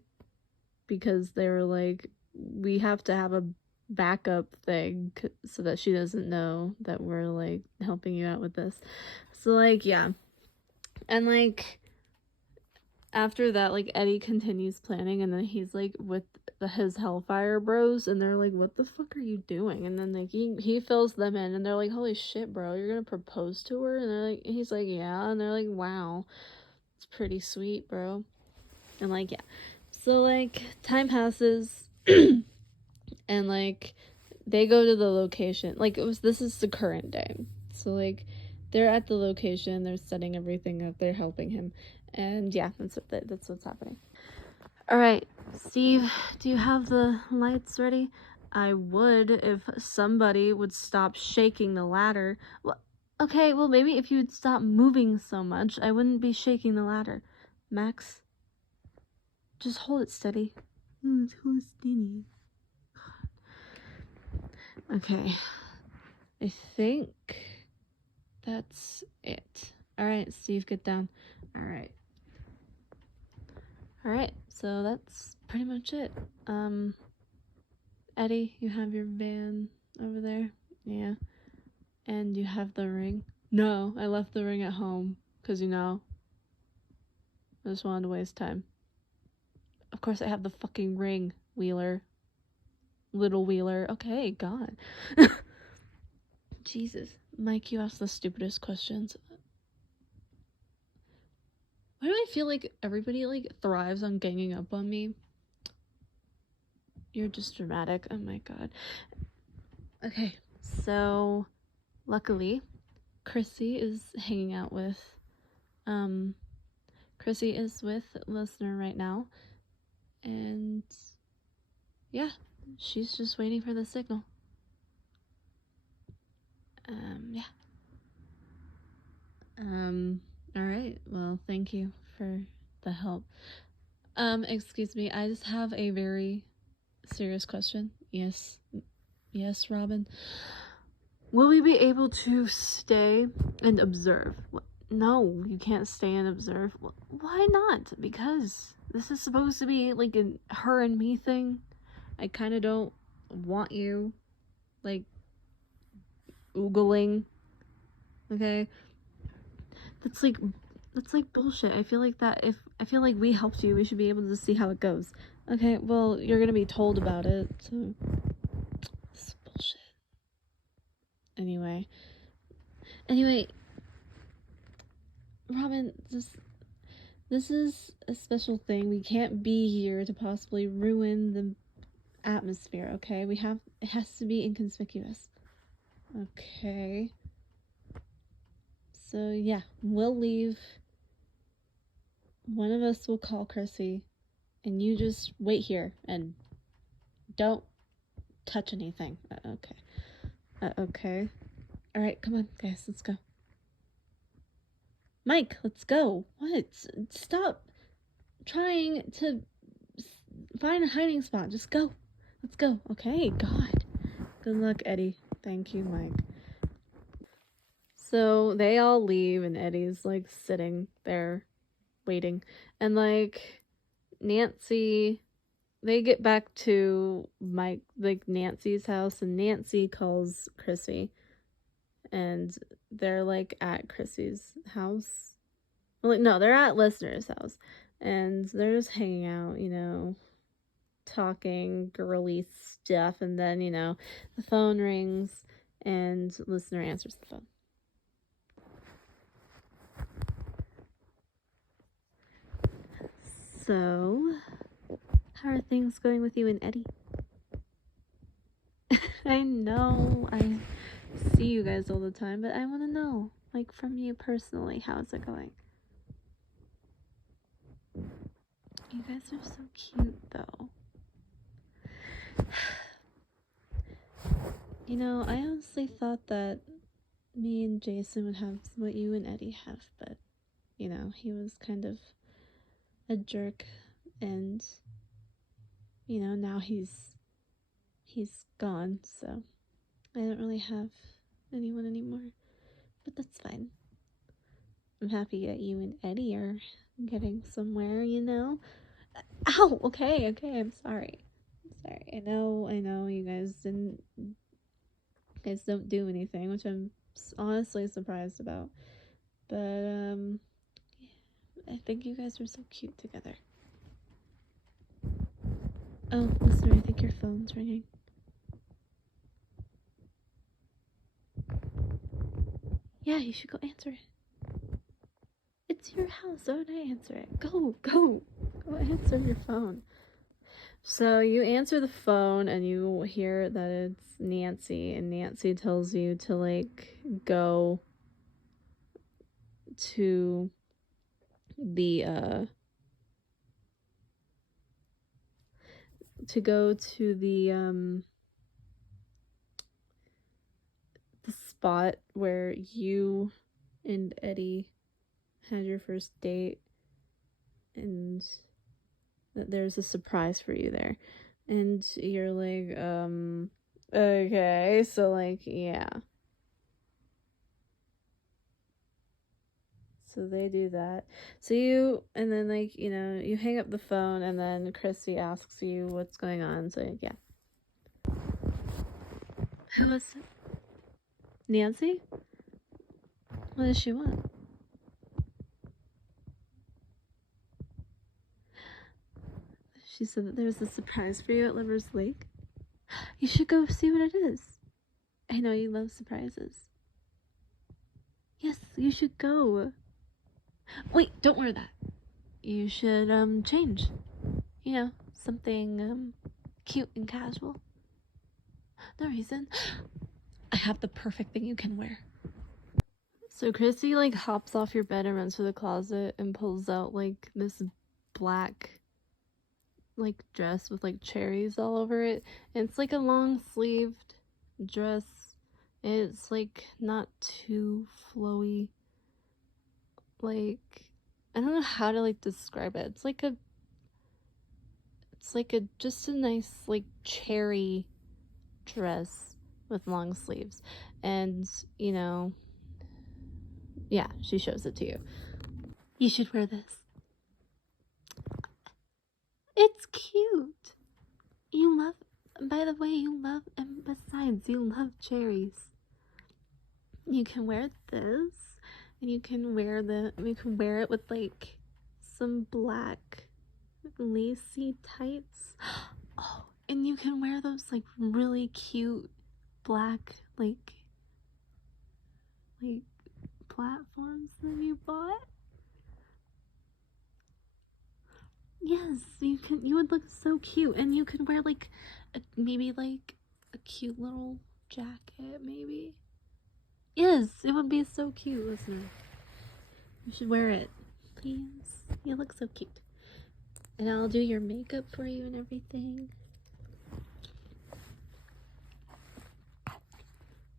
because they were like, we have to have a backup thing so that she doesn't know that we're like helping you out with this. So like, yeah. And like after that, like Eddie continues planning, and then he's like with his Hellfire Bros, and they're like, what the fuck are you doing? And then like he fills them in, and they're like, holy shit, bro, you're gonna propose to her? And they're like, he's like, yeah. And they're like, wow, it's pretty sweet, bro. And like, yeah. So like time passes and like they go to the location. Like this is the current day. So like they're at the location, they're setting everything up, they're helping him. And yeah, that's what's happening. All right, Steve, do you have the lights ready? I would if somebody would stop shaking the ladder. Well, okay, well maybe if you would stop moving so much, I wouldn't be shaking the ladder. Max, just hold it steady. Hold it steady. Okay, I think that's it. All right, Steve, get down. All right, so that's pretty much it. Eddie, you have your van over there? Yeah. And you have the ring? No, I left the ring at home, because you know, I just wanted to waste time. Of course I have the fucking ring, Wheeler. Little Wheeler. Okay, God. Jesus. Mike, you ask the stupidest questions. Why do I feel like everybody like thrives on ganging up on me? You're just dramatic. Oh my God. Okay, so luckily Chrissy is hanging out with Chrissy is with Listener right now, and yeah, she's just waiting for the signal. Yeah. All right, well, thank you for the help. Excuse me, I just have a very serious question. Yes, Robin. Will we be able to stay and observe? No, you can't stay and observe. Why not? Because this is supposed to be like a her and me thing. I kind of don't want you like oogling. Okay? That's like bullshit. I feel like we helped you, we should be able to see how it goes. Okay, well, you're gonna be told about it, so it's bullshit. Anyway, Robin, this is a special thing. We can't be here to possibly ruin the atmosphere, okay? It has to be inconspicuous. Okay. So yeah, we'll leave. One of us will call Chrissy, and you just wait here and don't touch anything. Okay. Okay. All right, come on, guys, let's go. Mike, let's go. What? Stop trying to find a hiding spot. Just go. Let's go. Okay, God. Good luck, Eddie. Thank you, Mike. So they all leave, and Eddie's like sitting there waiting. And like Nancy, they get back to Nancy's house, and Nancy calls Chrissy. And they're like at Chrissy's house. Well, no, they're at Listener's house, and they're just hanging out, you know, talking girly stuff. And then, you know, the phone rings, and Listener answers the phone. So, how are things going with you and Eddie? I know I see you guys all the time, but I want to know, like, from you personally, how's it going? You guys are so cute, though. You know, I honestly thought that me and Jason would have what you and Eddie have, but, you know, he was kind of a jerk, and, you know, now he's he's gone, so I don't really have anyone anymore. But that's fine. I'm happy that you and Eddie are getting somewhere, you know? Ow! Okay, I'm sorry. I know you guys don't do anything, which I'm honestly surprised about. But, I think you guys were so cute together. Oh, listener, I think your phone's ringing. Yeah, you should go answer it. It's your house. Why don't I answer it? Go answer your phone. So you answer the phone and you hear that it's Nancy, and Nancy tells you to like go to the the spot where you and Eddie had your first date, and that there's a surprise for you there. And you're like, okay, so like, yeah. So they do that. So you, and then like, you know, you hang up the phone, and then Chrissy asks you what's going on. So like, yeah. Who was it? Nancy? What does she want? She said that there's a surprise for you at Lover's Lake. You should go see what it is. I know you love surprises. Yes, you should go. Wait, don't wear that. You should change. You know, something cute and casual. No reason. I have the perfect thing you can wear. So Chrissy like hops off your bed and runs to the closet and pulls out like this black like dress with like cherries all over it. And it's like a long sleeved dress. It's like not too flowy. Like, I don't know how to like describe it. It's like a just a nice like cherry dress with long sleeves. And, you know, yeah, she shows it to you. You should wear this. It's cute. You love, by the way, you love, and besides, you love cherries. You can wear this, and you can wear it with like some black lacy tights. Oh, and you can wear those like really cute black like platforms that you bought. Yes, you would look so cute, and you could wear like maybe like a cute little jacket, maybe. Yes, it would be so cute, listener. You should wear it, please. You look so cute. And I'll do your makeup for you and everything.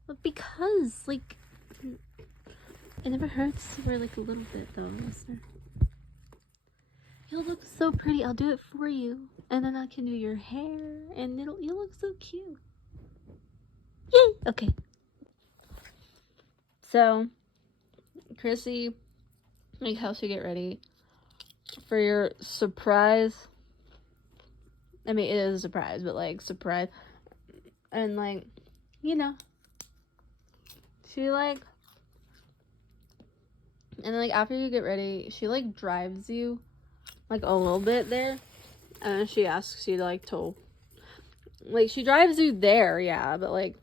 But because, like, it never hurts to wear like a little bit though, listener. You'll look so pretty. I'll do it for you. And then I can do your hair, and you'll look so cute. Yay! Okay. So, Chrissy, like, helps you get ready for your surprise. I mean, it is a surprise, but like, surprise. And like, you know, she like, and then like, after you get ready, she like drives you like a little bit there, and then she asks you to like tow. Like, she drives you there, yeah, but like,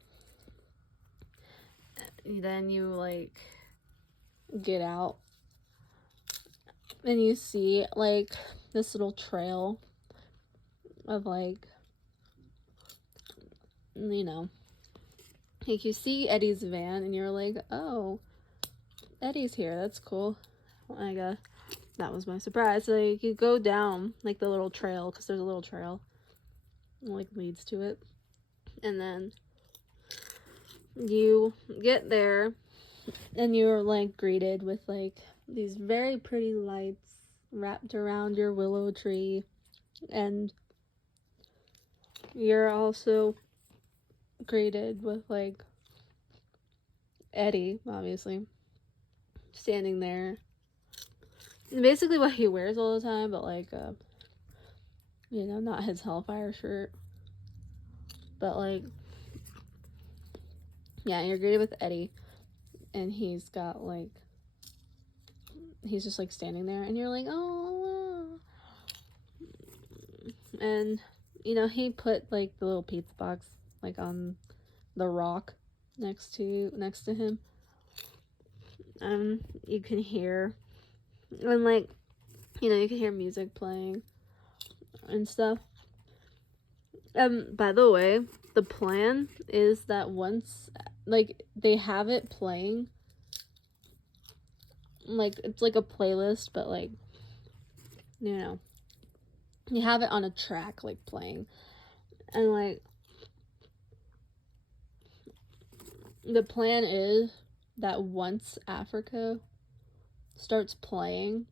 then you like get out and you see like this little trail of like, you know, like you see Eddie's van and you're like, oh, Eddie's here, that's cool. Like, that was my surprise. So like, you go down like the little trail, because there's a little trail like leads to it, and then you get there and you're like greeted with like these very pretty lights wrapped around your willow tree, and you're also greeted with like Eddie, obviously, standing there. Basically what he wears all the time, but like you know, not his Hellfire shirt. But like, yeah, you're greeted with Eddie, and he's got like, he's just like standing there, and you're like, oh, and you know, he put like the little pizza box like on the rock next to him. You can hear, and like, you know, you can hear music playing and stuff. By the way, the plan is that once like they have it playing, like it's like a playlist, but like, you know, you have it on a track like playing, and like the plan is that once Africa starts playing,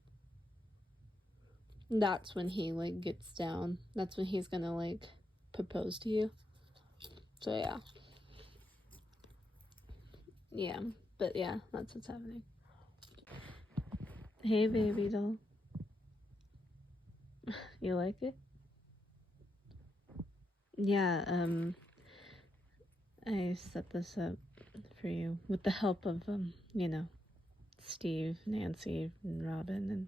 that's when he like gets down. That's when he's gonna like propose to you. So yeah, but yeah, that's what's happening. Hey baby doll, you like it? Yeah, I set this up for you with the help of you know, Steve, Nancy, and Robin, and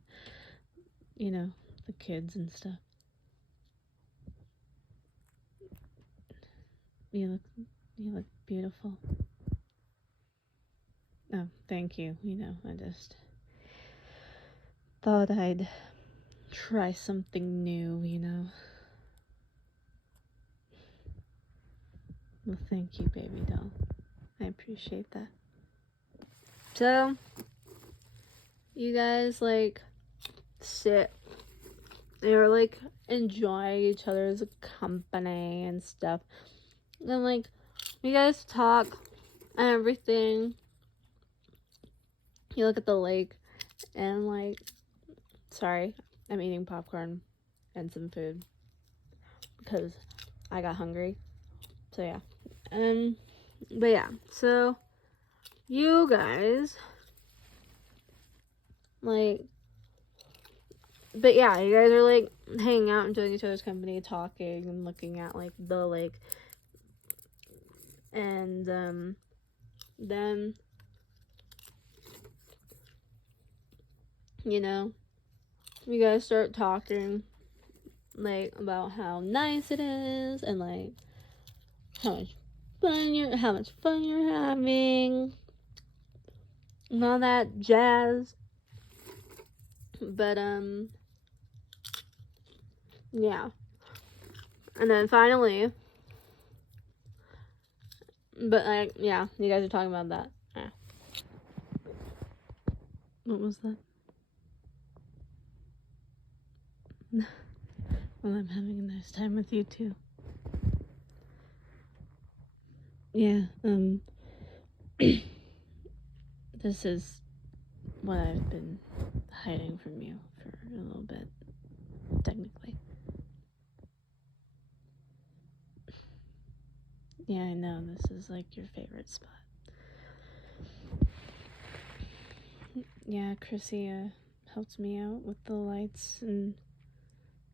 you know, the kids and stuff. You look beautiful. Oh, thank you. You know, I just thought I'd try something new, you know. Well, thank you, baby doll. I appreciate that. So, you guys like sit, you're like enjoying each other's company and stuff. And like, you guys talk and everything. You look at the lake and like, sorry, I'm eating popcorn and some food because I got hungry. So yeah. But yeah, so you guys like, but yeah, you guys are like hanging out, enjoying each other's company, talking and looking at like the lake. And then you know, you guys start talking like about how nice it is and like how much fun you're having and all that jazz. But yeah. And then finally, but like, yeah, you guys are talking about that. Yeah. What was that? Well, I'm having a nice time with you too. Yeah, this is what I've been hiding from you for a little bit, technically. Yeah, I know, this is like your favorite spot. Yeah, Chrissy helped me out with the lights, and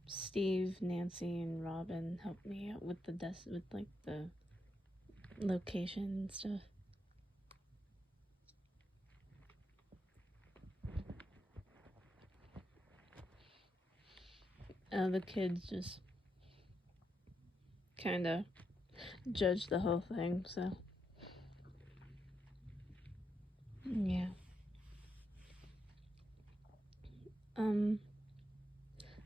Steve, Nancy, and Robin helped me out with with like the location and stuff. The kids just kind of judged the whole thing, so yeah.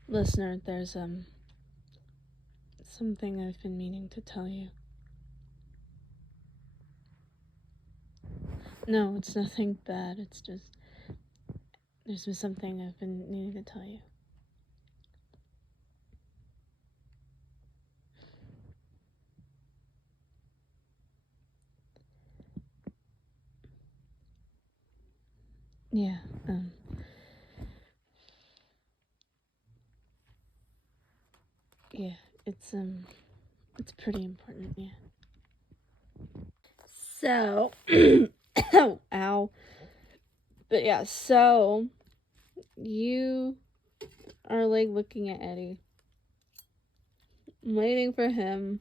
Listener, there's something I've been meaning to tell you. No, it's nothing bad. It's just there's been something I've been needing to tell you. Yeah, yeah, it's pretty important, yeah. So, ow. But yeah, so you are like looking at Eddie, waiting for him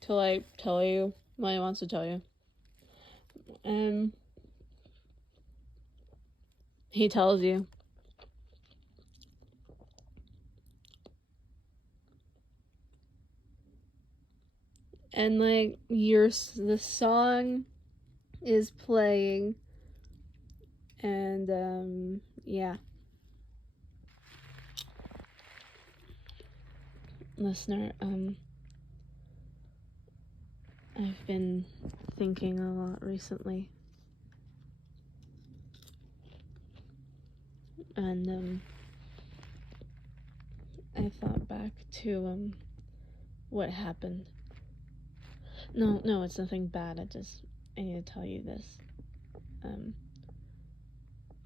to like tell you what he wants to tell you. And he tells you. And like the song is playing, and yeah. Listener, I've been thinking a lot recently. And I thought back to what happened. No, it's nothing bad. I need to tell you this.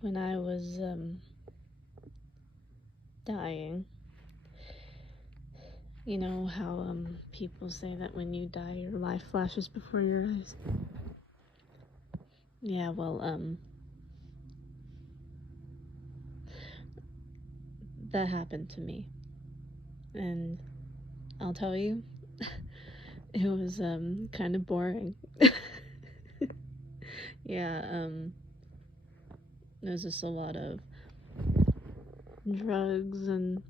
When I was dying, you know how people say that when you die your life flashes before your eyes? Yeah, well, that happened to me. And I'll tell you, it was kind of boring. Yeah, it was just a lot of drugs and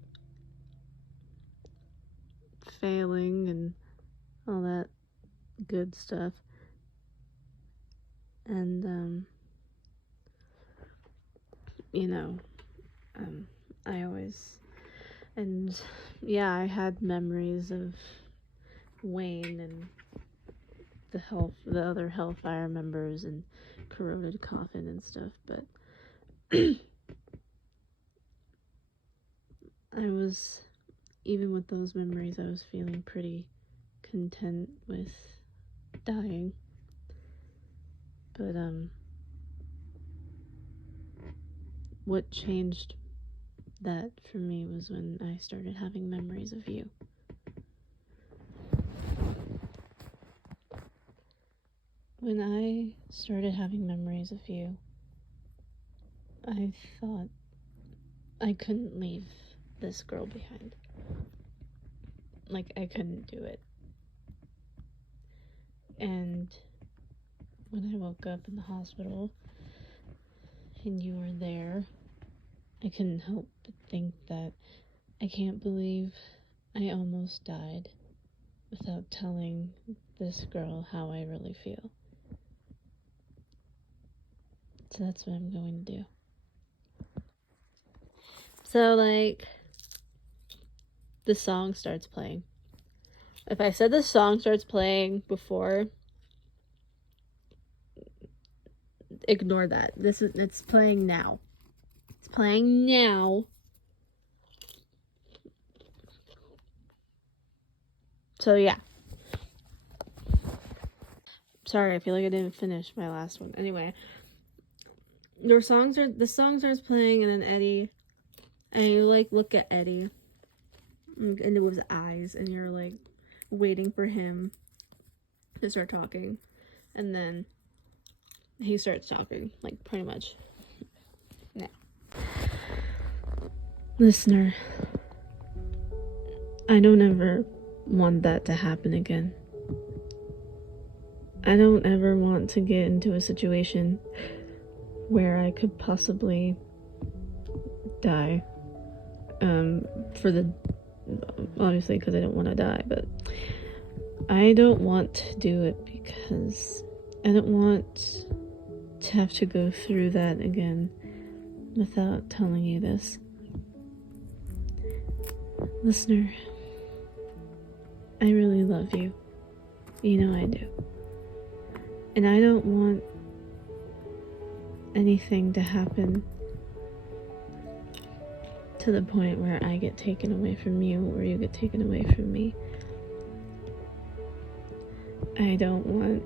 failing and all that good stuff. And you know, I always, and yeah, I had memories of Wayne and the other Hellfire members and Corroded Coffin and stuff, but I was, even with those memories, I was feeling pretty content with dying. But what changed that for me was when I started having memories of you. When I started having memories of you, I thought I couldn't leave this girl behind. Like, I couldn't do it. And when I woke up in the hospital and you were there, I couldn't help but think that I can't believe I almost died without telling this girl how I really feel. So that's what I'm going to do. So, like, the song starts playing. If I said the song starts playing before, ignore that. It's playing now. It's playing now. So yeah. Sorry, I feel like I didn't finish my last one. Anyway, the song starts playing, and then Eddie, and you like look at Eddie into his eyes, and you're like waiting for him to start talking, and then he starts talking, like pretty much now. Listener, I don't ever want that to happen again. I don't ever want to get into a situation where I could possibly die. Obviously, because I don't want to die, but I don't want to do it because I don't want to have to go through that again without telling you this. Listener, I really love you. You know I do. And I don't want anything to happen to the point where I get taken away from you or you get taken away from me. I don't want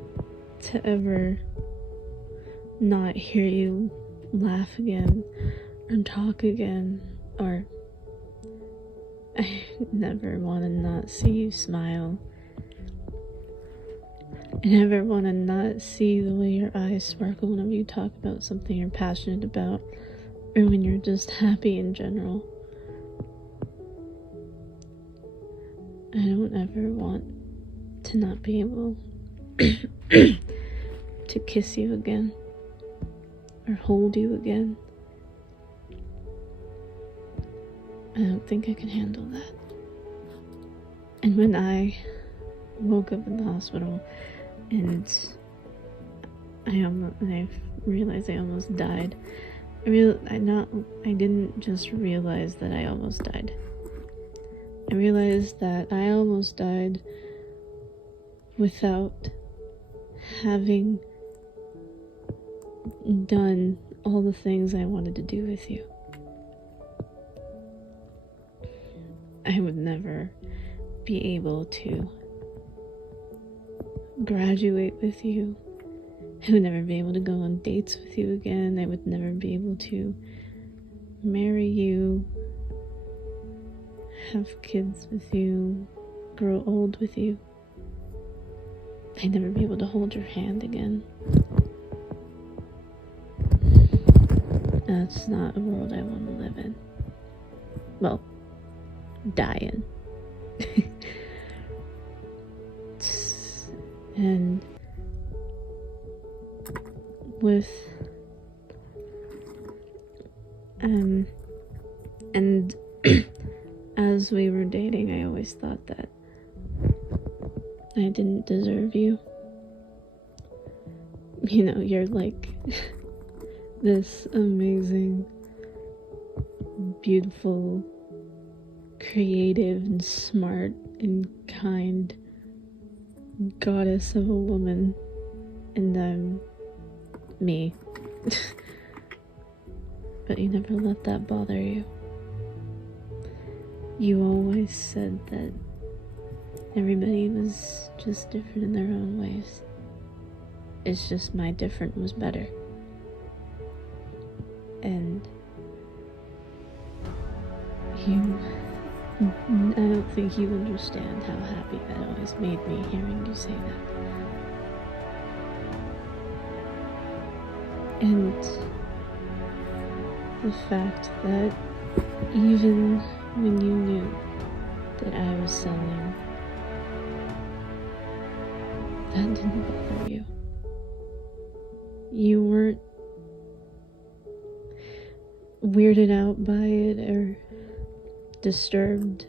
to ever not hear you laugh again or talk again, or I never want to not see you smile. I never want to not see the way your eyes sparkle whenever you talk about something you're passionate about, or when you're just happy in general. I don't ever want to not be able to kiss you again, or hold you again. I don't think I can handle that. And when I woke up in the hospital and I realized I almost died, I didn't just realize that I almost died. I realized that I almost died without having done all the things I wanted to do with you. I would never be able to graduate with you. I would never be able to go on dates with you again. I would never be able to marry you, have kids with you, grow old with you. I'd never be able to hold your hand again. That's not a world I want to live in. Well, die in. And with and as we were dating, I always thought that I didn't deserve you. You know, you're like this amazing, beautiful, creative and smart and kind goddess of a woman, and I'm me. But you never let that bother you. You always said that everybody was just different in their own ways. It's just my different was better. And I don't think you understand how happy that always made me hearing you say that. And the fact that even when you knew that I was selling, that didn't bother you. You weren't weirded out by it or disturbed.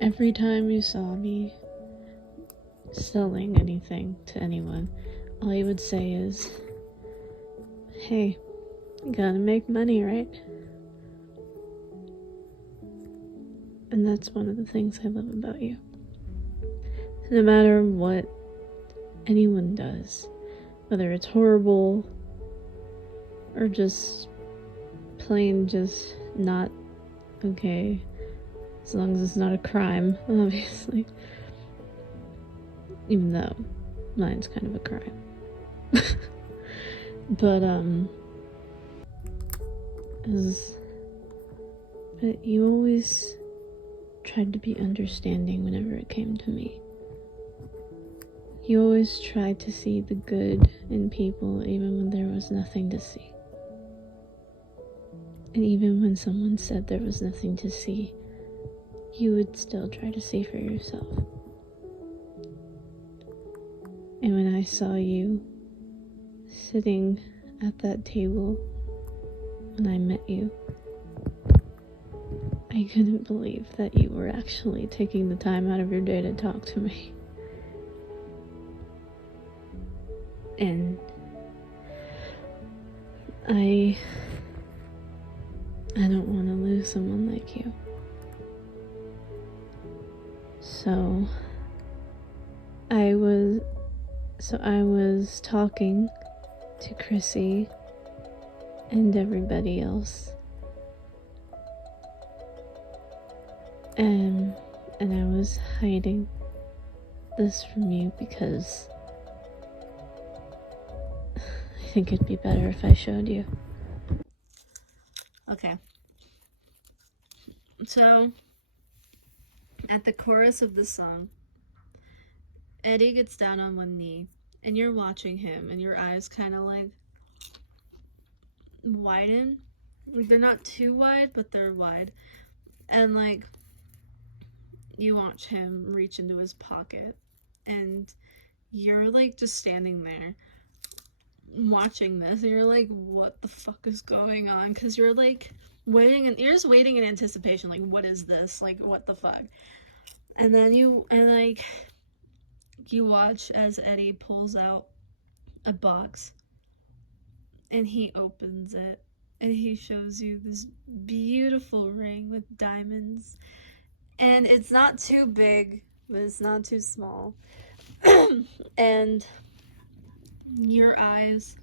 Every time you saw me selling anything to anyone, all you would say is, "Hey, you gotta make money, right?" And that's one of the things I love about you. No matter what anyone does, whether it's horrible or just plain just not okay, as long as it's not a crime, obviously. Even though mine's kind of a crime. But you always tried to be understanding whenever it came to me. You always tried to see the good in people even when there was nothing to see. And even when someone said there was nothing to see, you would still try to see for yourself. And when I saw you sitting at that table when I met you, I couldn't believe that you were actually taking the time out of your day to talk to me. And I don't want to lose someone like you. So I was talking to Chrissy and everybody else. And I was hiding this from you because I think it'd be better if I showed you. Okay. So, at the chorus of this song, Eddie gets down on one knee, and you're watching him, and your eyes kind of like widen. Like, they're not too wide, but they're wide. And like, you watch him reach into his pocket, and you're like just standing there watching this, and you're like, what the fuck is going on? Because you're like waiting, and you're just waiting in anticipation, like, what is this? Like, what the fuck? And then you watch as Eddie pulls out a box, and he opens it, and he shows you this beautiful ring with diamonds, and it's not too big, but it's not too small. And your eyes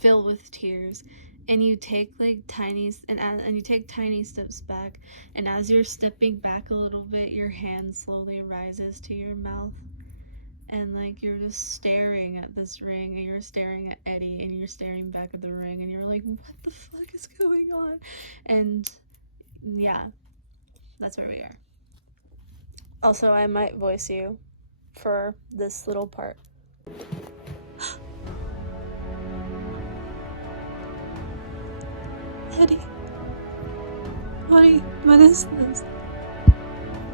fill with tears, and you take like tiny steps back, and as you're stepping back a little bit, your hand slowly rises to your mouth, and like you're just staring at this ring, and you're staring at Eddie, and you're staring back at the ring, and you're like, what the fuck is going on? And yeah, that's where we are. Also, I might voice you for this little part. Eddie, what is this?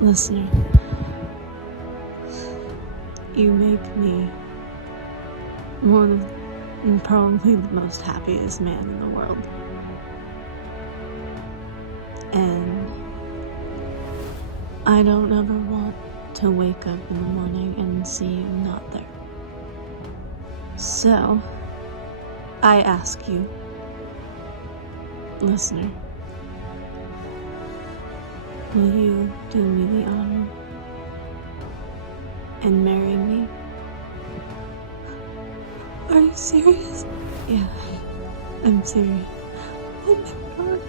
Listener, you make me one of, and probably the most happiest man in the world. And I don't ever want to wake up in the morning and see you not there. So, I ask you, listener, will you do me the honor and marry me? Are you serious? Yeah, I'm serious. Oh my god.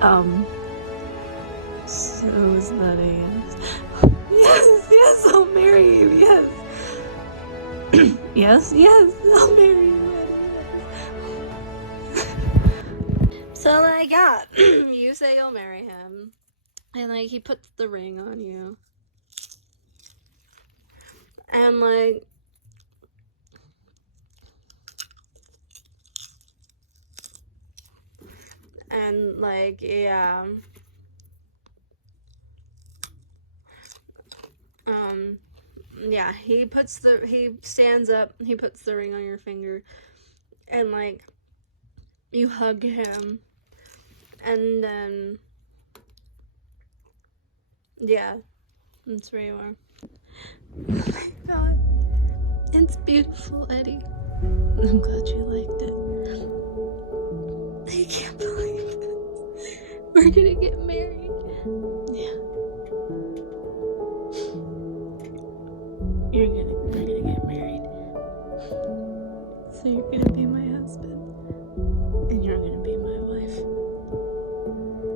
Oh my god. So is that a yes? Yes, I'll marry you, yes. Yes, I'll marry you. So like, yeah, you say you'll marry him, and like he puts the ring on you, and like yeah, yeah, he stands up, he puts the ring on your finger, and like you hug him, and then yeah, that's where you are. Oh my god, it's beautiful, Eddie. I'm glad you liked it. I can't believe it. We're gonna get married. Yeah. We're gonna get married. So you're gonna be my husband, and you're gonna be my wife.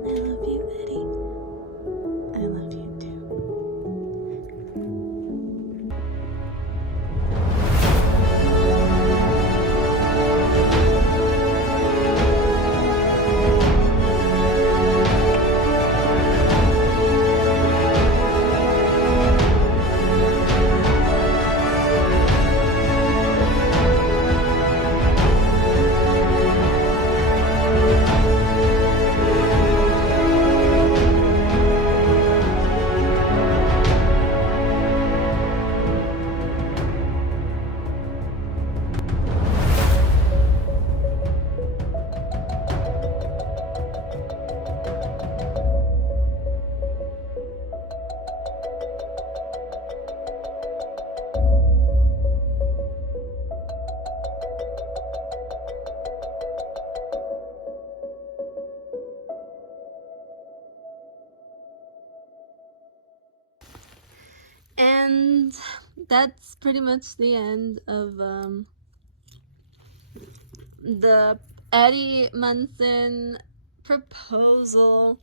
I love you, Eddie. I love you too. And that's pretty much the end of the Eddie Munson proposal.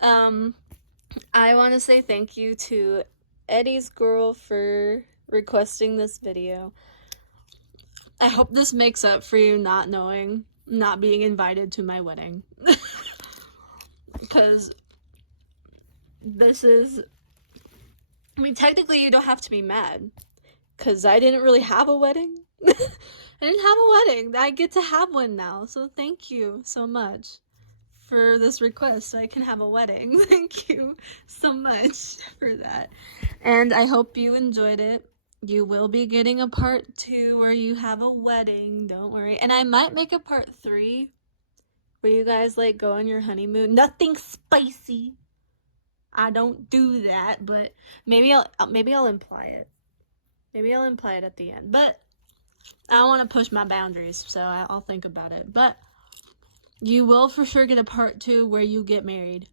I want to say thank you to Eddie's girl for requesting this video. I hope this makes up for you not being invited to my wedding. because this is, I mean, technically you don't have to be mad, because I didn't really have a wedding. I didn't have a wedding. I get to have one now, so thank you so much for this request so I can have a wedding. Thank you so much for that. And I hope you enjoyed it. You will be getting a part 2 where you have a wedding, don't worry. And I might make a part 3 where you guys like go on your honeymoon. Nothing spicy. I don't do that, but maybe I'll imply it. Maybe I'll imply it at the end. But I don't want to push my boundaries, so I'll think about it. But you will for sure get a part 2 where you get married.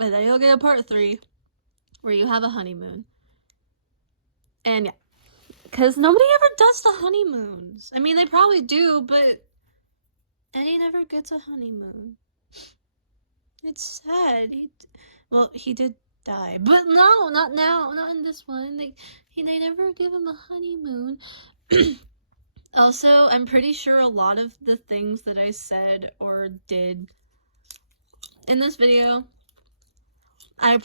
And then you'll get a part 3 where you have a honeymoon. And yeah, because nobody ever does the honeymoons. I mean, they probably do, but Eddie never gets a honeymoon. It's sad. He did die, but no, not now, not in this one. They never give him a honeymoon. Also, I'm pretty sure a lot of the things that I said or did in this video, I'm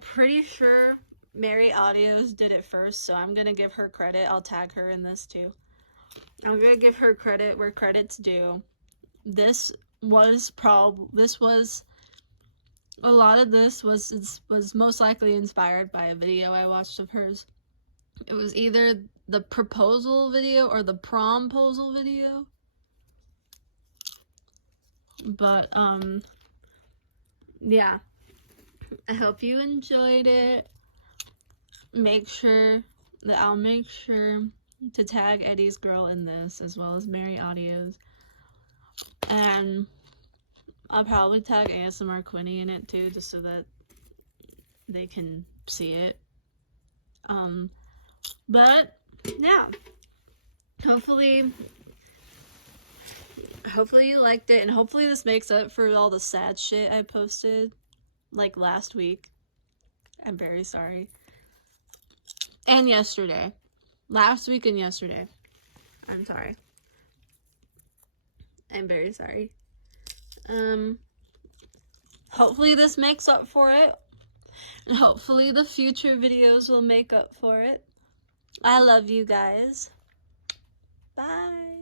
pretty sure Mary Audios did it first, so I'm gonna give her credit. I'll tag her in this too. I'm gonna give her credit where credit's due. A lot of this was most likely inspired by a video I watched of hers. It was either the proposal video or the promposal video. But, yeah. I hope you enjoyed it. I'll make sure to tag Eddie's girl in this, as well as Mary Audios. And I'll probably tag ASMR Quinny in it too, just so that they can see it. But yeah, hopefully you liked it, and hopefully this makes up for all the sad shit I posted like last week. I'm very sorry. And yesterday. Last week and yesterday. I'm sorry. I'm very sorry. Hopefully this makes up for it. And hopefully the future videos will make up for it. I love you guys. Bye.